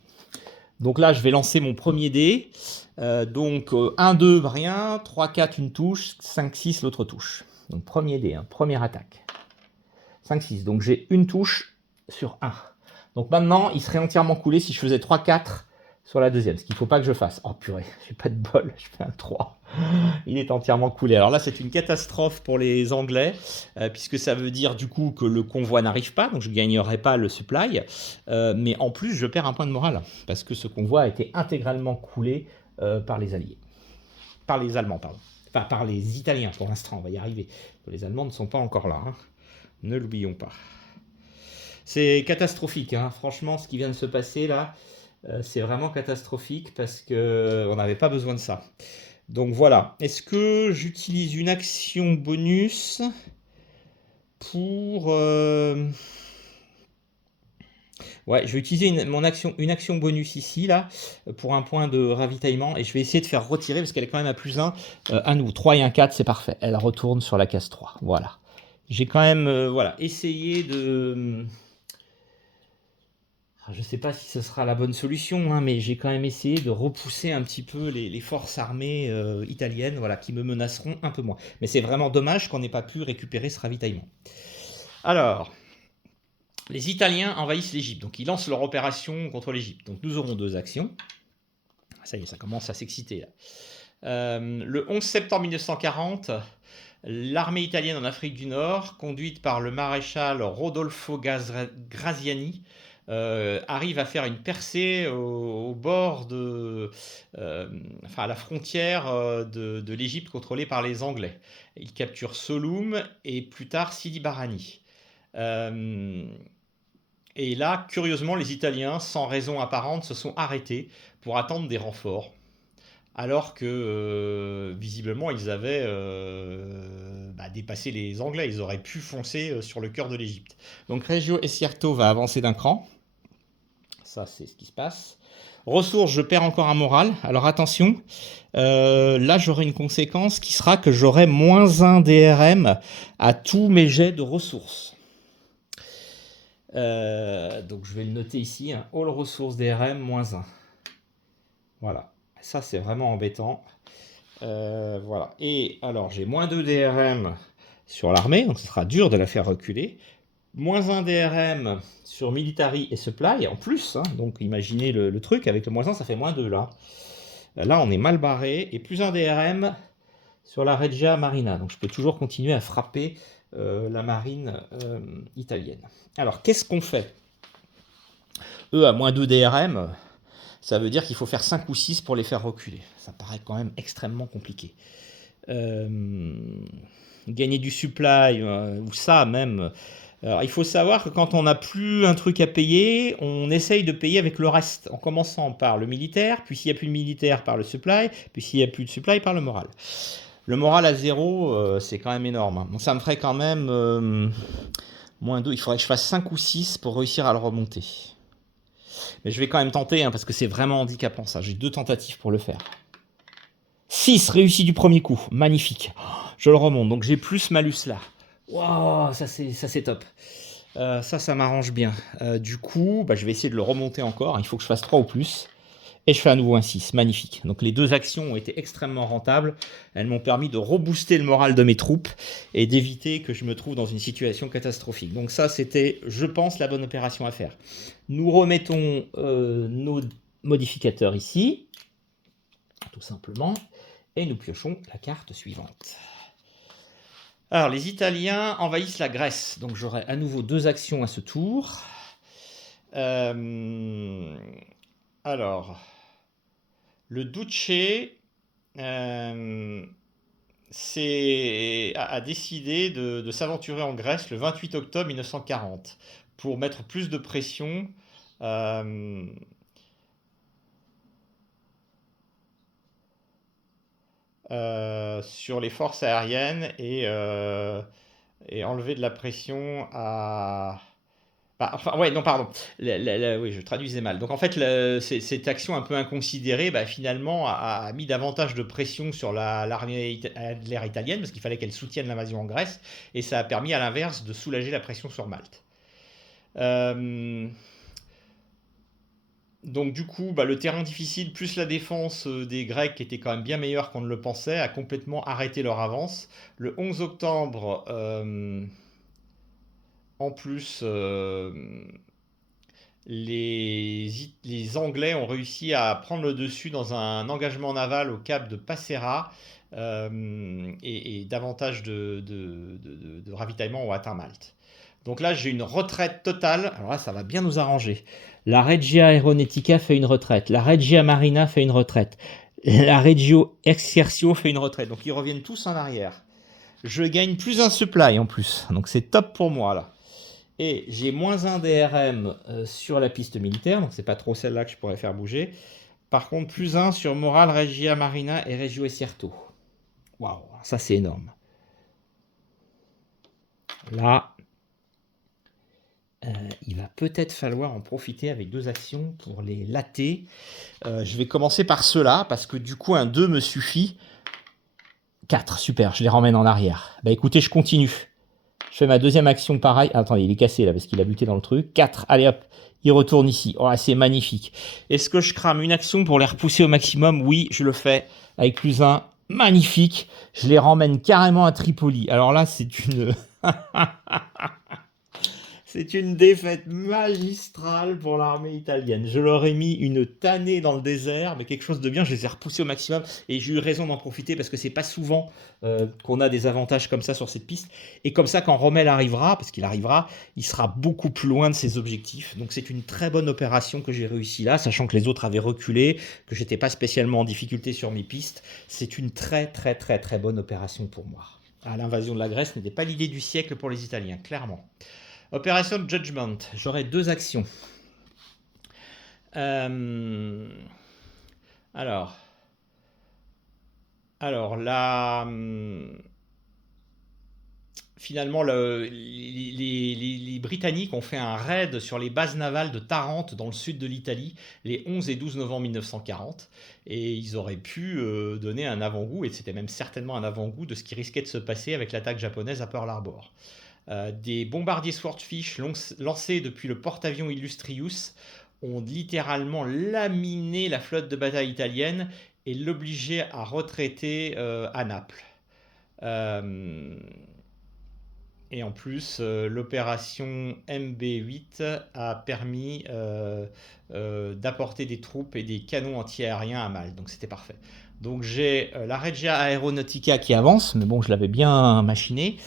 Donc là, je vais lancer mon premier dé. Donc 1, 2, rien. 3, 4, une touche. 5, 6, l'autre touche. Donc premier dé, hein, première attaque. 5, 6. Donc j'ai une touche sur 1. Donc maintenant, il serait entièrement coulé si je faisais 3, 4 sur la deuxième. Ce qu'il ne faut pas que je fasse. Oh purée, j'ai pas de bol. Je fais un 3. Il est entièrement coulé. Alors là, c'est une catastrophe pour les Anglais, puisque ça veut dire du coup que le convoi n'arrive pas, donc je ne gagnerai pas le supply, mais en plus, je perds un point de morale, parce que ce convoi a été intégralement coulé par les Alliés. Par les Allemands, pardon. Enfin, par les Italiens, pour l'instant, on va y arriver. Les Allemands ne sont pas encore là, hein. Ne l'oublions pas. C'est catastrophique, hein. Franchement, ce qui vient de se passer là, c'est vraiment catastrophique, parce qu'on n'avait pas besoin de ça. Donc voilà. Est-ce que j'utilise une action bonus pour... Ouais, je vais utiliser une action bonus ici, là, pour un point de ravitaillement. Et je vais essayer de faire retirer, parce qu'elle est quand même à plus 1. À nous, 3 et un 4, c'est parfait. Elle retourne sur la case 3. Voilà. J'ai quand même voilà, essayé de... Je ne sais pas si ce sera la bonne solution, hein, mais j'ai quand même essayé de repousser un petit peu les forces armées italiennes, voilà, qui me menaceront un peu moins. Mais c'est vraiment dommage qu'on n'ait pas pu récupérer ce ravitaillement. Alors, les Italiens envahissent l'Égypte, donc ils lancent leur opération contre l'Égypte. Donc nous aurons 2 actions. Ça y est, ça commence à s'exciter là. Le 11 septembre 1940, l'armée italienne en Afrique du Nord, conduite par le maréchal Rodolfo Graziani, arrive à faire une percée au bord de, enfin à la frontière de l'Égypte contrôlée par les Anglais. Il capture Soloum et plus tard Sidi Barrani. Et là, curieusement, les Italiens, sans raison apparente, se sont arrêtés pour attendre des renforts. Alors que visiblement ils avaient dépassé les Anglais, ils auraient pu foncer sur le cœur de l'Égypte. Donc Reggio Esierto va avancer d'un cran. Ça, c'est ce qui se passe. Ressources, je perds encore un moral. Alors attention, là j'aurai une conséquence qui sera que j'aurai moins 1 DRM à tous mes jets de ressources. Donc je vais le noter ici, hein. All ressources DRM, moins 1. Voilà, ça c'est vraiment embêtant. Voilà, et alors j'ai moins 2 DRM sur l'armée, donc ce sera dur de la faire reculer. Moins 1 DRM sur Military et Supply, en plus, hein, donc imaginez le truc, avec le moins 1, ça fait moins 2 là. Là, on est mal barré, et plus 1 DRM sur la Regia Marina, donc je peux toujours continuer à frapper la marine italienne. Alors, qu'est-ce qu'on fait? Eux, à moins 2 DRM, ça veut dire qu'il faut faire 5 ou 6 pour les faire reculer. Ça paraît quand même extrêmement compliqué. Gagner du supply, ou ça même... Alors, il faut savoir que quand on n'a plus un truc à payer, on essaye de payer avec le reste, en commençant par le militaire, puis s'il n'y a plus de militaire, par le supply, puis s'il n'y a plus de supply, par le moral. Le moral à 0, c'est quand même énorme. Donc, ça me ferait quand même moins 2. Il faudrait que je fasse 5 ou 6 pour réussir à le remonter. Mais je vais quand même tenter, hein, parce que c'est vraiment handicapant ça. J'ai 2 tentatives pour le faire. 6 réussi du premier coup. Magnifique. Je le remonte, donc j'ai plus malus là. Waouh, ça c'est top. Ça m'arrange bien. Du coup, je vais essayer de le remonter encore. Il faut que je fasse 3 ou plus. et je fais à nouveau un 6. Magnifique. Donc les deux actions ont été extrêmement rentables. Elles m'ont permis de rebooster le moral de mes troupes et d'éviter que je me trouve dans une situation catastrophique. Donc ça, c'était, je pense, la bonne opération à faire. Nous remettons nos modificateurs ici, tout simplement, et nous piochons la carte suivante. Alors, les Italiens envahissent la Grèce. Donc j'aurai à nouveau deux actions à ce tour. Alors, le Duce a décidé de s'aventurer en Grèce le 28 octobre 1940 pour mettre plus de pression sur les forces aériennes et enlever de la pression à... ouais, non, pardon. Oui, je traduisais mal. Donc, en fait, cette action un peu inconsidérée, finalement, a mis davantage de pression sur l'armée de l'air italienne, parce qu'il fallait qu'elle soutienne l'invasion en Grèce, et ça a permis, à l'inverse, de soulager la pression sur Malte. Donc, du coup, le terrain difficile, plus la défense des Grecs, qui était quand même bien meilleure qu'on ne le pensait, a complètement arrêté leur avance. Le 11 octobre, en plus... les Anglais ont réussi à prendre le dessus dans un engagement naval au cap de Passera et davantage de ravitaillement ont atteint Malte. Donc là, j'ai une retraite totale. Alors là, ça va bien nous arranger. La Regia Aeronautica fait une retraite. La Regia Marina fait une retraite. La Regio Exercitio fait une retraite. Donc ils reviennent tous en arrière. Je gagne plus un supply en plus. Donc c'est top pour moi là. Et j'ai moins un DRM sur la piste militaire, donc c'est pas trop celle-là que je pourrais faire bouger. Par contre, plus un sur Morale, Regia Marina et Regio Eserto. Waouh, ça c'est énorme. Là, il va peut-être falloir en profiter avec deux actions pour les latter. Je vais commencer par ceux-là, parce que du coup, un 2 me suffit. 4, super, je les ramène en arrière. Écoutez, je continue. Je fais ma deuxième action pareil. Ah, attendez, il est cassé là parce qu'il a buté dans le truc. 4, allez hop, il retourne ici. Oh, c'est magnifique. Est-ce que je crame une action pour les repousser au maximum? Oui, je le fais avec plus 1. Magnifique. Je les ramène carrément à Tripoli. Alors là, c'est une... C'est une défaite magistrale pour l'armée italienne. Je leur ai mis une tannée dans le désert, mais quelque chose de bien. Je les ai repoussés au maximum et j'ai eu raison d'en profiter parce que c'est pas souvent qu'on a des avantages comme ça sur cette piste. Et comme ça, quand Rommel arrivera, parce qu'il arrivera, il sera beaucoup plus loin de ses objectifs. Donc c'est une très bonne opération que j'ai réussi là, sachant que les autres avaient reculé, que j'étais pas spécialement en difficulté sur mes pistes. C'est une très très très très bonne opération pour moi. L'invasion de la Grèce n'était pas l'idée du siècle pour les Italiens, clairement. Opération Judgment, j'aurai deux actions. Alors là, finalement, les Britanniques ont fait un raid sur les bases navales de Tarente dans le sud de l'Italie les 11 et 12 novembre 1940 et ils auraient pu donner un avant-goût, et c'était même certainement un avant-goût de ce qui risquait de se passer avec l'attaque japonaise à Pearl Harbor. Des bombardiers Swordfish lancés depuis le porte-avions Illustrious ont littéralement laminé la flotte de bataille italienne et l'obligé à retraiter à Naples. Et en plus, l'opération MB8 a permis d'apporter des troupes et des canons anti-aériens à Malte. Donc c'était parfait. Donc j'ai la Regia Aeronautica qui avance, mais bon, je l'avais bien machiné.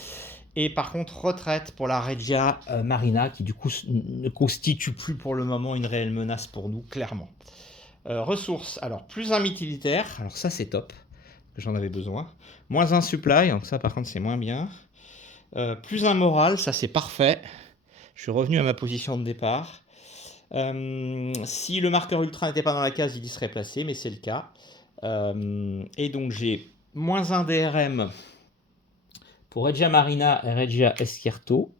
Et par contre, retraite pour la Regia Marina, qui du coup ne constitue plus pour le moment une réelle menace pour nous, clairement. Ressources, alors plus un militaire, alors ça c'est top, j'en avais besoin. Moins un supply, donc ça par contre c'est moins bien. Plus un moral, ça c'est parfait. Je suis revenu à ma position de départ. Si le marqueur ultra n'était pas dans la case, il y serait placé, mais c'est le cas. Et donc j'ai moins un DRM pour Regia Marina et Regia Eserto.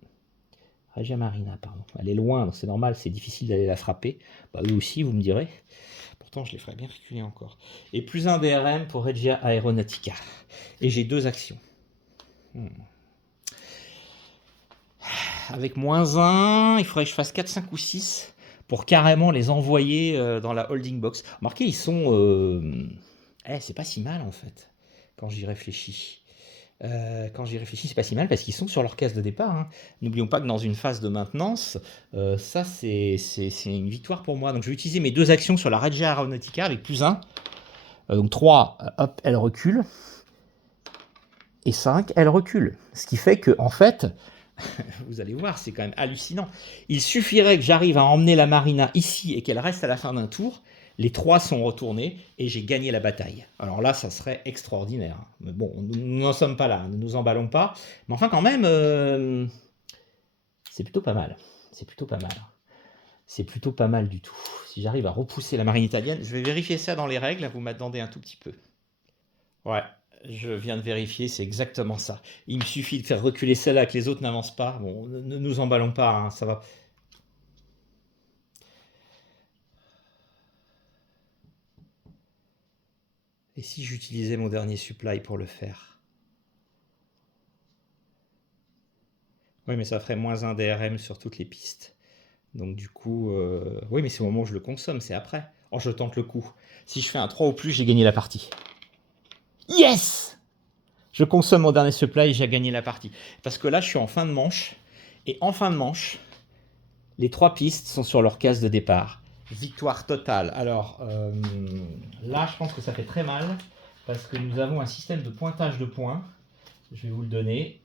Regia Marina, pardon. Elle est loin, donc c'est normal, c'est difficile d'aller la frapper. Eux aussi, vous me direz. Pourtant, je les ferais bien reculer encore. Et plus un DRM pour Regia Aeronautica. Et j'ai deux actions. Avec moins 1, il faudrait que je fasse 4, 5 ou 6 pour carrément les envoyer dans la holding box. Remarquez, ils sont... c'est pas si mal en fait, quand j'y réfléchis. C'est pas si mal parce qu'ils sont sur leur case de départ, hein. N'oublions pas que dans une phase de maintenance, ça c'est une victoire pour moi. Donc je vais utiliser mes 2 actions sur la Regia Aeronautica avec +1. Donc 3, hop, elle recule. Et 5, elle recule. Ce qui fait que, en fait, vous allez voir, c'est quand même hallucinant. Il suffirait que j'arrive à emmener la Marina ici et qu'elle reste à la fin d'un tour. Les 3 sont retournés et j'ai gagné la bataille. Alors là, ça serait extraordinaire. Mais bon, nous n'en sommes pas là, ne nous emballons pas. Mais enfin, quand même, c'est plutôt pas mal. C'est plutôt pas mal. C'est plutôt pas mal du tout. Si j'arrive à repousser la marine italienne, je vais vérifier ça dans les règles. Vous m'attendez un tout petit peu. Ouais, je viens de vérifier, c'est exactement ça. Il me suffit de faire reculer celle-là que les autres n'avancent pas. Bon, ne nous emballons pas, hein, ça va. Et si j'utilisais mon dernier supply pour le faire? Oui, mais ça ferait -1 DRM sur toutes les pistes. Donc du coup, oui, mais c'est au moment où je le consomme, c'est après. Oh, je tente le coup. Si je fais un 3 ou plus, j'ai gagné la partie. Yes! Je consomme mon dernier supply et j'ai gagné la partie. Parce que là, je suis en fin de manche. Et en fin de manche, les 3 pistes sont sur leur case de départ. Victoire totale. Alors là, je pense que ça fait très mal. Parce que nous avons un système de pointage de points. Je vais vous le donner.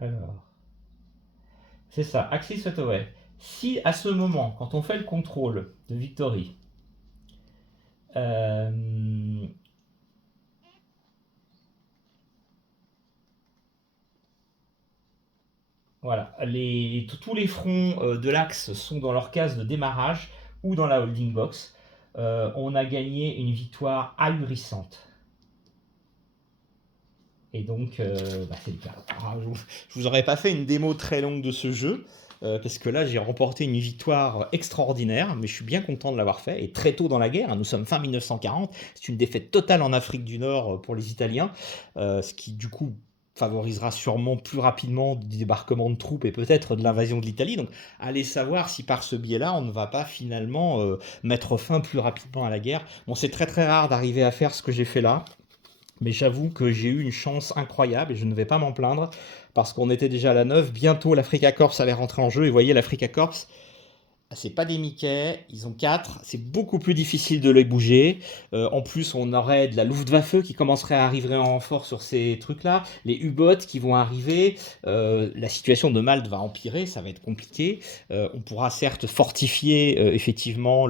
Alors, c'est ça, Axis Autoway. Si à ce moment, quand on fait le contrôle de Victory, voilà, tous les fronts de l'axe sont dans leur case de démarrage ou dans la holding box, on a gagné une victoire ahurissante. Et donc, c'est le cas. Je vous aurais pas fait une démo très longue de ce jeu, parce que là, j'ai remporté une victoire extraordinaire, mais je suis bien content de l'avoir fait, et très tôt dans la guerre, hein, nous sommes fin 1940, c'est une défaite totale en Afrique du Nord pour les Italiens, ce qui, du coup, favorisera sûrement plus rapidement du débarquement de troupes et peut-être de l'invasion de l'Italie. Donc, allez savoir si par ce biais-là, on ne va pas finalement mettre fin plus rapidement à la guerre. Bon, c'est très très rare d'arriver à faire ce que j'ai fait là. Mais j'avoue que j'ai eu une chance incroyable et je ne vais pas m'en plaindre parce qu'on était déjà à la 9. Bientôt, l'Africa Corps allait rentrer en jeu. Et vous voyez, l'Africa Corps, c'est pas des Mickey, ils ont 4. C'est beaucoup plus difficile de les bouger. En plus, on aurait de la Luftwaffe qui commencerait à arriver en renfort sur ces trucs-là. Les U-boats qui vont arriver. La situation de Malte va empirer, ça va être compliqué. On pourra certes fortifier effectivement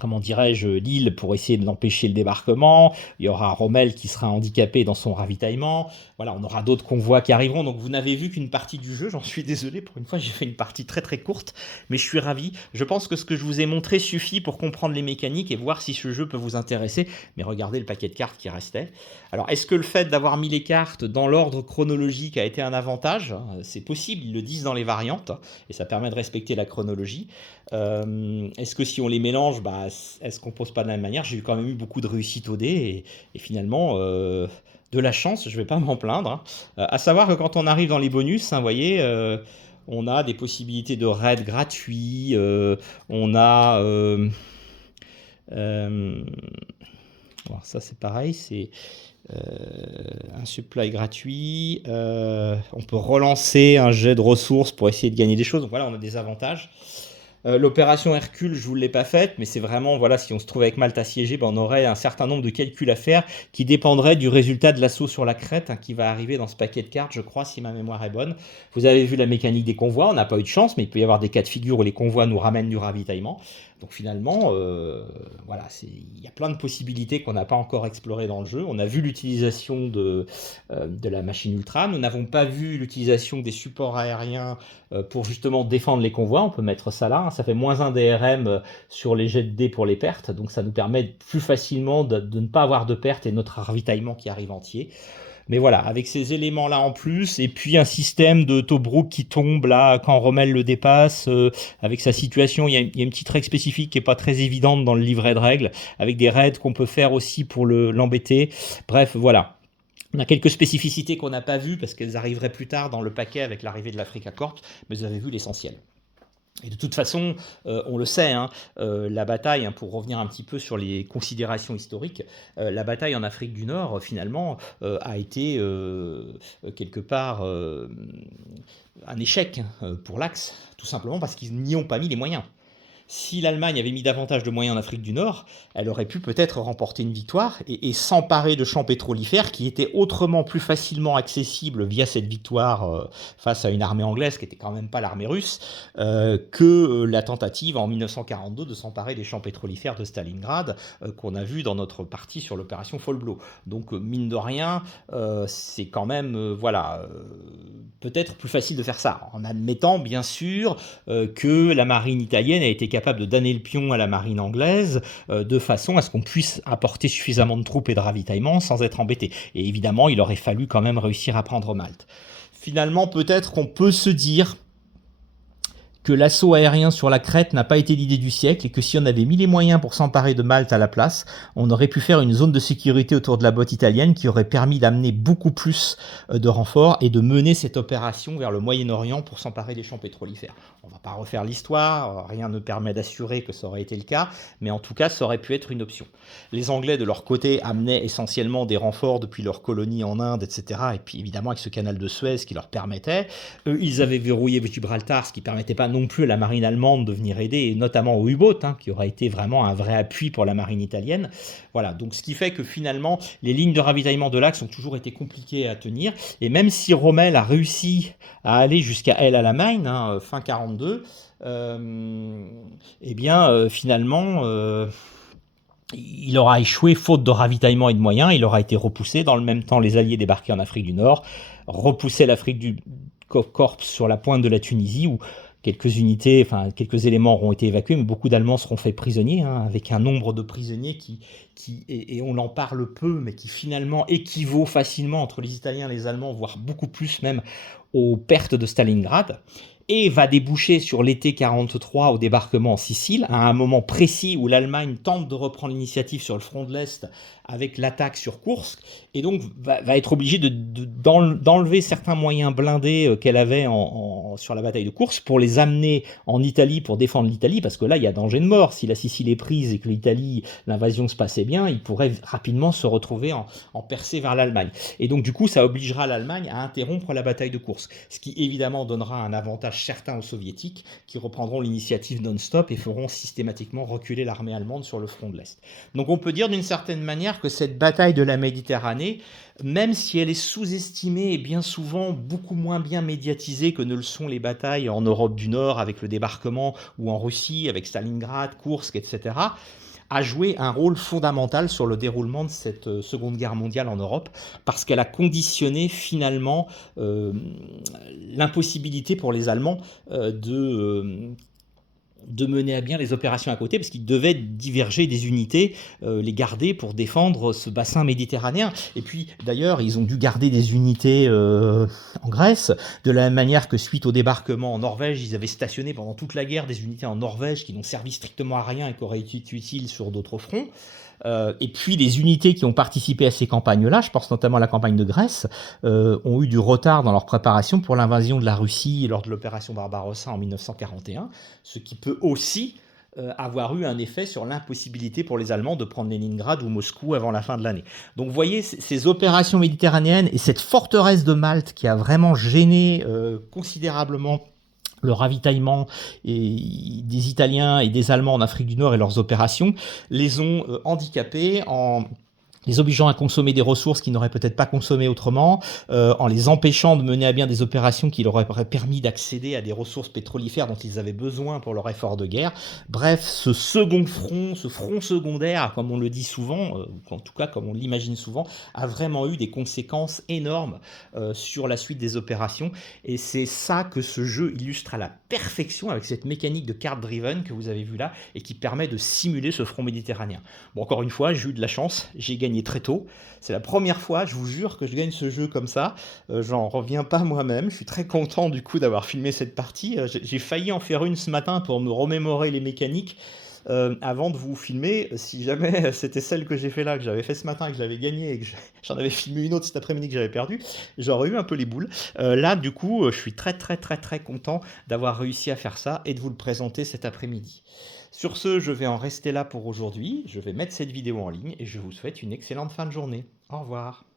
comment dirais-je, l'île pour essayer de l'empêcher le débarquement. Il y aura Rommel qui sera handicapé dans son ravitaillement. Voilà, on aura d'autres convois qui arriveront. Donc vous n'avez vu qu'une partie du jeu. J'en suis désolé. Pour une fois, j'ai fait une partie très très courte, mais je suis ravi. Je pense que ce que je vous ai montré suffit pour comprendre les mécaniques et voir si ce jeu peut vous intéresser. Mais regardez le paquet de cartes qui restait. Alors, est-ce que le fait d'avoir mis les cartes dans l'ordre chronologique a été un avantage? C'est possible, ils le disent dans les variantes, et ça permet de respecter la chronologie. Est-ce que si on les mélange, est-ce qu'on pose pas de la même manière? J'ai quand même eu beaucoup de réussite au dé et finalement de la chance, je vais pas m'en plaindre, hein. À savoir que quand on arrive dans les bonus, hein, vous voyez, on a des possibilités de raid gratuits, on a alors ça c'est pareil, c'est un supply gratuit. On peut relancer un jet de ressources pour essayer de gagner des choses. Donc voilà, on a des avantages. L'opération Hercule, je ne vous l'ai pas faite, mais c'est vraiment, voilà, si on se trouve avec Malte assiégée, on aurait un certain nombre de calculs à faire qui dépendraient du résultat de l'assaut sur la Crète, hein, qui va arriver dans ce paquet de cartes, je crois, si ma mémoire est bonne. Vous avez vu la mécanique des convois, on n'a pas eu de chance, mais il peut y avoir des cas de figure où les convois nous ramènent du ravitaillement. Donc finalement, voilà, il y a plein de possibilités qu'on n'a pas encore explorées dans le jeu. On a vu l'utilisation de la machine Ultra, nous n'avons pas vu l'utilisation des supports aériens pour justement défendre les convois. On peut mettre ça là, hein. Ça fait -1 DRM sur les jets de dés pour les pertes, donc ça nous permet plus facilement de ne pas avoir de pertes et notre ravitaillement qui arrive entier. Mais voilà, avec ces éléments-là en plus, et puis un système de Tobruk qui tombe là quand Rommel le dépasse, avec sa situation, il y a une petite règle spécifique qui est pas très évidente dans le livret de règles, avec des raids qu'on peut faire aussi pour l'embêter. Bref, voilà. On a quelques spécificités qu'on n'a pas vues parce qu'elles arriveraient plus tard dans le paquet avec l'arrivée de l'Africa Corps, mais vous avez vu l'essentiel. Et de toute façon, on le sait, hein, la bataille, hein, pour revenir un petit peu sur les considérations historiques, la bataille en Afrique du Nord, finalement, a été quelque part un échec pour l'Axe, tout simplement parce qu'ils n'y ont pas mis les moyens. Si l'Allemagne avait mis davantage de moyens en Afrique du Nord, elle aurait pu peut-être remporter une victoire et s'emparer de champs pétrolifères qui étaient autrement plus facilement accessibles via cette victoire face à une armée anglaise qui n'était quand même pas l'armée russe, que la tentative en 1942 de s'emparer des champs pétrolifères de Stalingrad qu'on a vu dans notre partie sur l'opération Folblow. Donc mine de rien, c'est quand même peut-être plus facile de faire ça, en admettant bien sûr que la marine italienne a été capable de donner le pion à la marine anglaise de façon à ce qu'on puisse apporter suffisamment de troupes et de ravitaillement sans être embêté. Et évidemment, il aurait fallu quand même réussir à prendre Malte. Finalement, peut-être qu'on peut se dire que l'assaut aérien sur la Crète n'a pas été l'idée du siècle et que si on avait mis les moyens pour s'emparer de Malte à la place, on aurait pu faire une zone de sécurité autour de la botte italienne qui aurait permis d'amener beaucoup plus de renforts et de mener cette opération vers le Moyen-Orient pour s'emparer des champs pétrolifères. On ne va pas refaire l'histoire, rien ne permet d'assurer que ça aurait été le cas, mais en tout cas, ça aurait pu être une option. Les Anglais, de leur côté, amenaient essentiellement des renforts depuis leur colonie en Inde, etc. Et puis évidemment avec ce canal de Suez qui leur permettait. Eux, ils avaient verrouillé Gibraltar, ce qui ne permettait pas non plus à la marine allemande de venir aider, et notamment aux U-boats, hein, qui aurait été vraiment un vrai appui pour la marine italienne. Voilà, donc ce qui fait que finalement, les lignes de ravitaillement de l'Axe ont toujours été compliquées à tenir, et même si Rommel a réussi à aller jusqu'à El Alamein, hein, fin 42, finalement... il aura échoué faute de ravitaillement et de moyens, il aura été repoussé. Dans le même temps, les Alliés débarquaient en Afrique du Nord, repoussaient l'Afrique du Corps sur la pointe de la Tunisie, où quelques éléments auront été évacués, mais beaucoup d'Allemands seront faits prisonniers, hein, avec un nombre de prisonniers et on en parle peu, mais qui finalement équivaut facilement entre les Italiens et les Allemands, voire beaucoup plus même, aux pertes de Stalingrad. Et va déboucher sur l'été 43 au débarquement en Sicile, à un moment précis où l'Allemagne tente de reprendre l'initiative sur le front de l'Est avec l'attaque sur Kursk, et donc va être obligée d'enlever certains moyens blindés qu'elle avait sur la bataille de Kursk pour les amener en Italie pour défendre l'Italie, parce que là, il y a danger de mort. Si la Sicile est prise et que l'invasion se passait bien, il pourrait rapidement se retrouver en percée vers l'Allemagne. Et donc, du coup, ça obligera l'Allemagne à interrompre la bataille de Kursk, ce qui évidemment donnera un avantage certain aux Soviétiques, qui reprendront l'initiative non-stop et feront systématiquement reculer l'armée allemande sur le front de l'Est. Donc, on peut dire d'une certaine manière que cette bataille de la Méditerranée, même si elle est sous-estimée et bien souvent beaucoup moins bien médiatisée que ne le sont les batailles en Europe du Nord avec le débarquement, ou en Russie avec Stalingrad, Kursk, etc., a joué un rôle fondamental sur le déroulement de cette Seconde Guerre mondiale en Europe, parce qu'elle a conditionné finalement l'impossibilité pour les Allemands de mener à bien les opérations à côté, parce qu'ils devaient diverger des unités, les garder pour défendre ce bassin méditerranéen. Et puis d'ailleurs, ils ont dû garder des unités en Grèce, de la même manière que suite au débarquement en Norvège, ils avaient stationné pendant toute la guerre des unités en Norvège qui n'ont servi strictement à rien et qui auraient été utiles sur d'autres fronts. Et puis les unités qui ont participé à ces campagnes-là, je pense notamment à la campagne de Grèce, ont eu du retard dans leur préparation pour l'invasion de la Russie lors de l'opération Barbarossa en 1941, ce qui peut aussi avoir eu un effet sur l'impossibilité pour les Allemands de prendre Leningrad ou Moscou avant la fin de l'année. Donc vous voyez, ces opérations méditerranéennes et cette forteresse de Malte qui a vraiment gêné considérablement le ravitaillement des Italiens et des Allemands en Afrique du Nord et leurs opérations, les ont handicapés en les obligeant à consommer des ressources qu'ils n'auraient peut-être pas consommées autrement, en les empêchant de mener à bien des opérations qui leur auraient permis d'accéder à des ressources pétrolifères dont ils avaient besoin pour leur effort de guerre. Bref, ce second front, ce front secondaire, comme on le dit souvent, ou en tout cas comme on l'imagine souvent, a vraiment eu des conséquences énormes sur la suite des opérations. Et c'est ça que ce jeu illustre à la perfection avec cette mécanique de card driven que vous avez vu là et qui permet de simuler ce front méditerranéen. Bon, encore une fois, j'ai eu de la chance, j'ai gagné gagné très tôt. C'est la première fois, je vous jure, que je gagne ce jeu comme ça. J'en reviens pas moi-même. Je suis très content du coup d'avoir filmé cette partie. J'ai failli en faire une ce matin pour me remémorer les mécaniques. Avant de vous filmer, si jamais c'était celle que j'ai fait là, que j'avais fait ce matin, que j'avais gagné et que j'en avais filmé une autre cet après-midi que j'avais perdu, j'aurais eu un peu les boules. Là, du coup, je suis très très très très content d'avoir réussi à faire ça et de vous le présenter cet après-midi. Sur ce, je vais en rester là pour aujourd'hui. Je vais mettre cette vidéo en ligne et je vous souhaite une excellente fin de journée. Au revoir.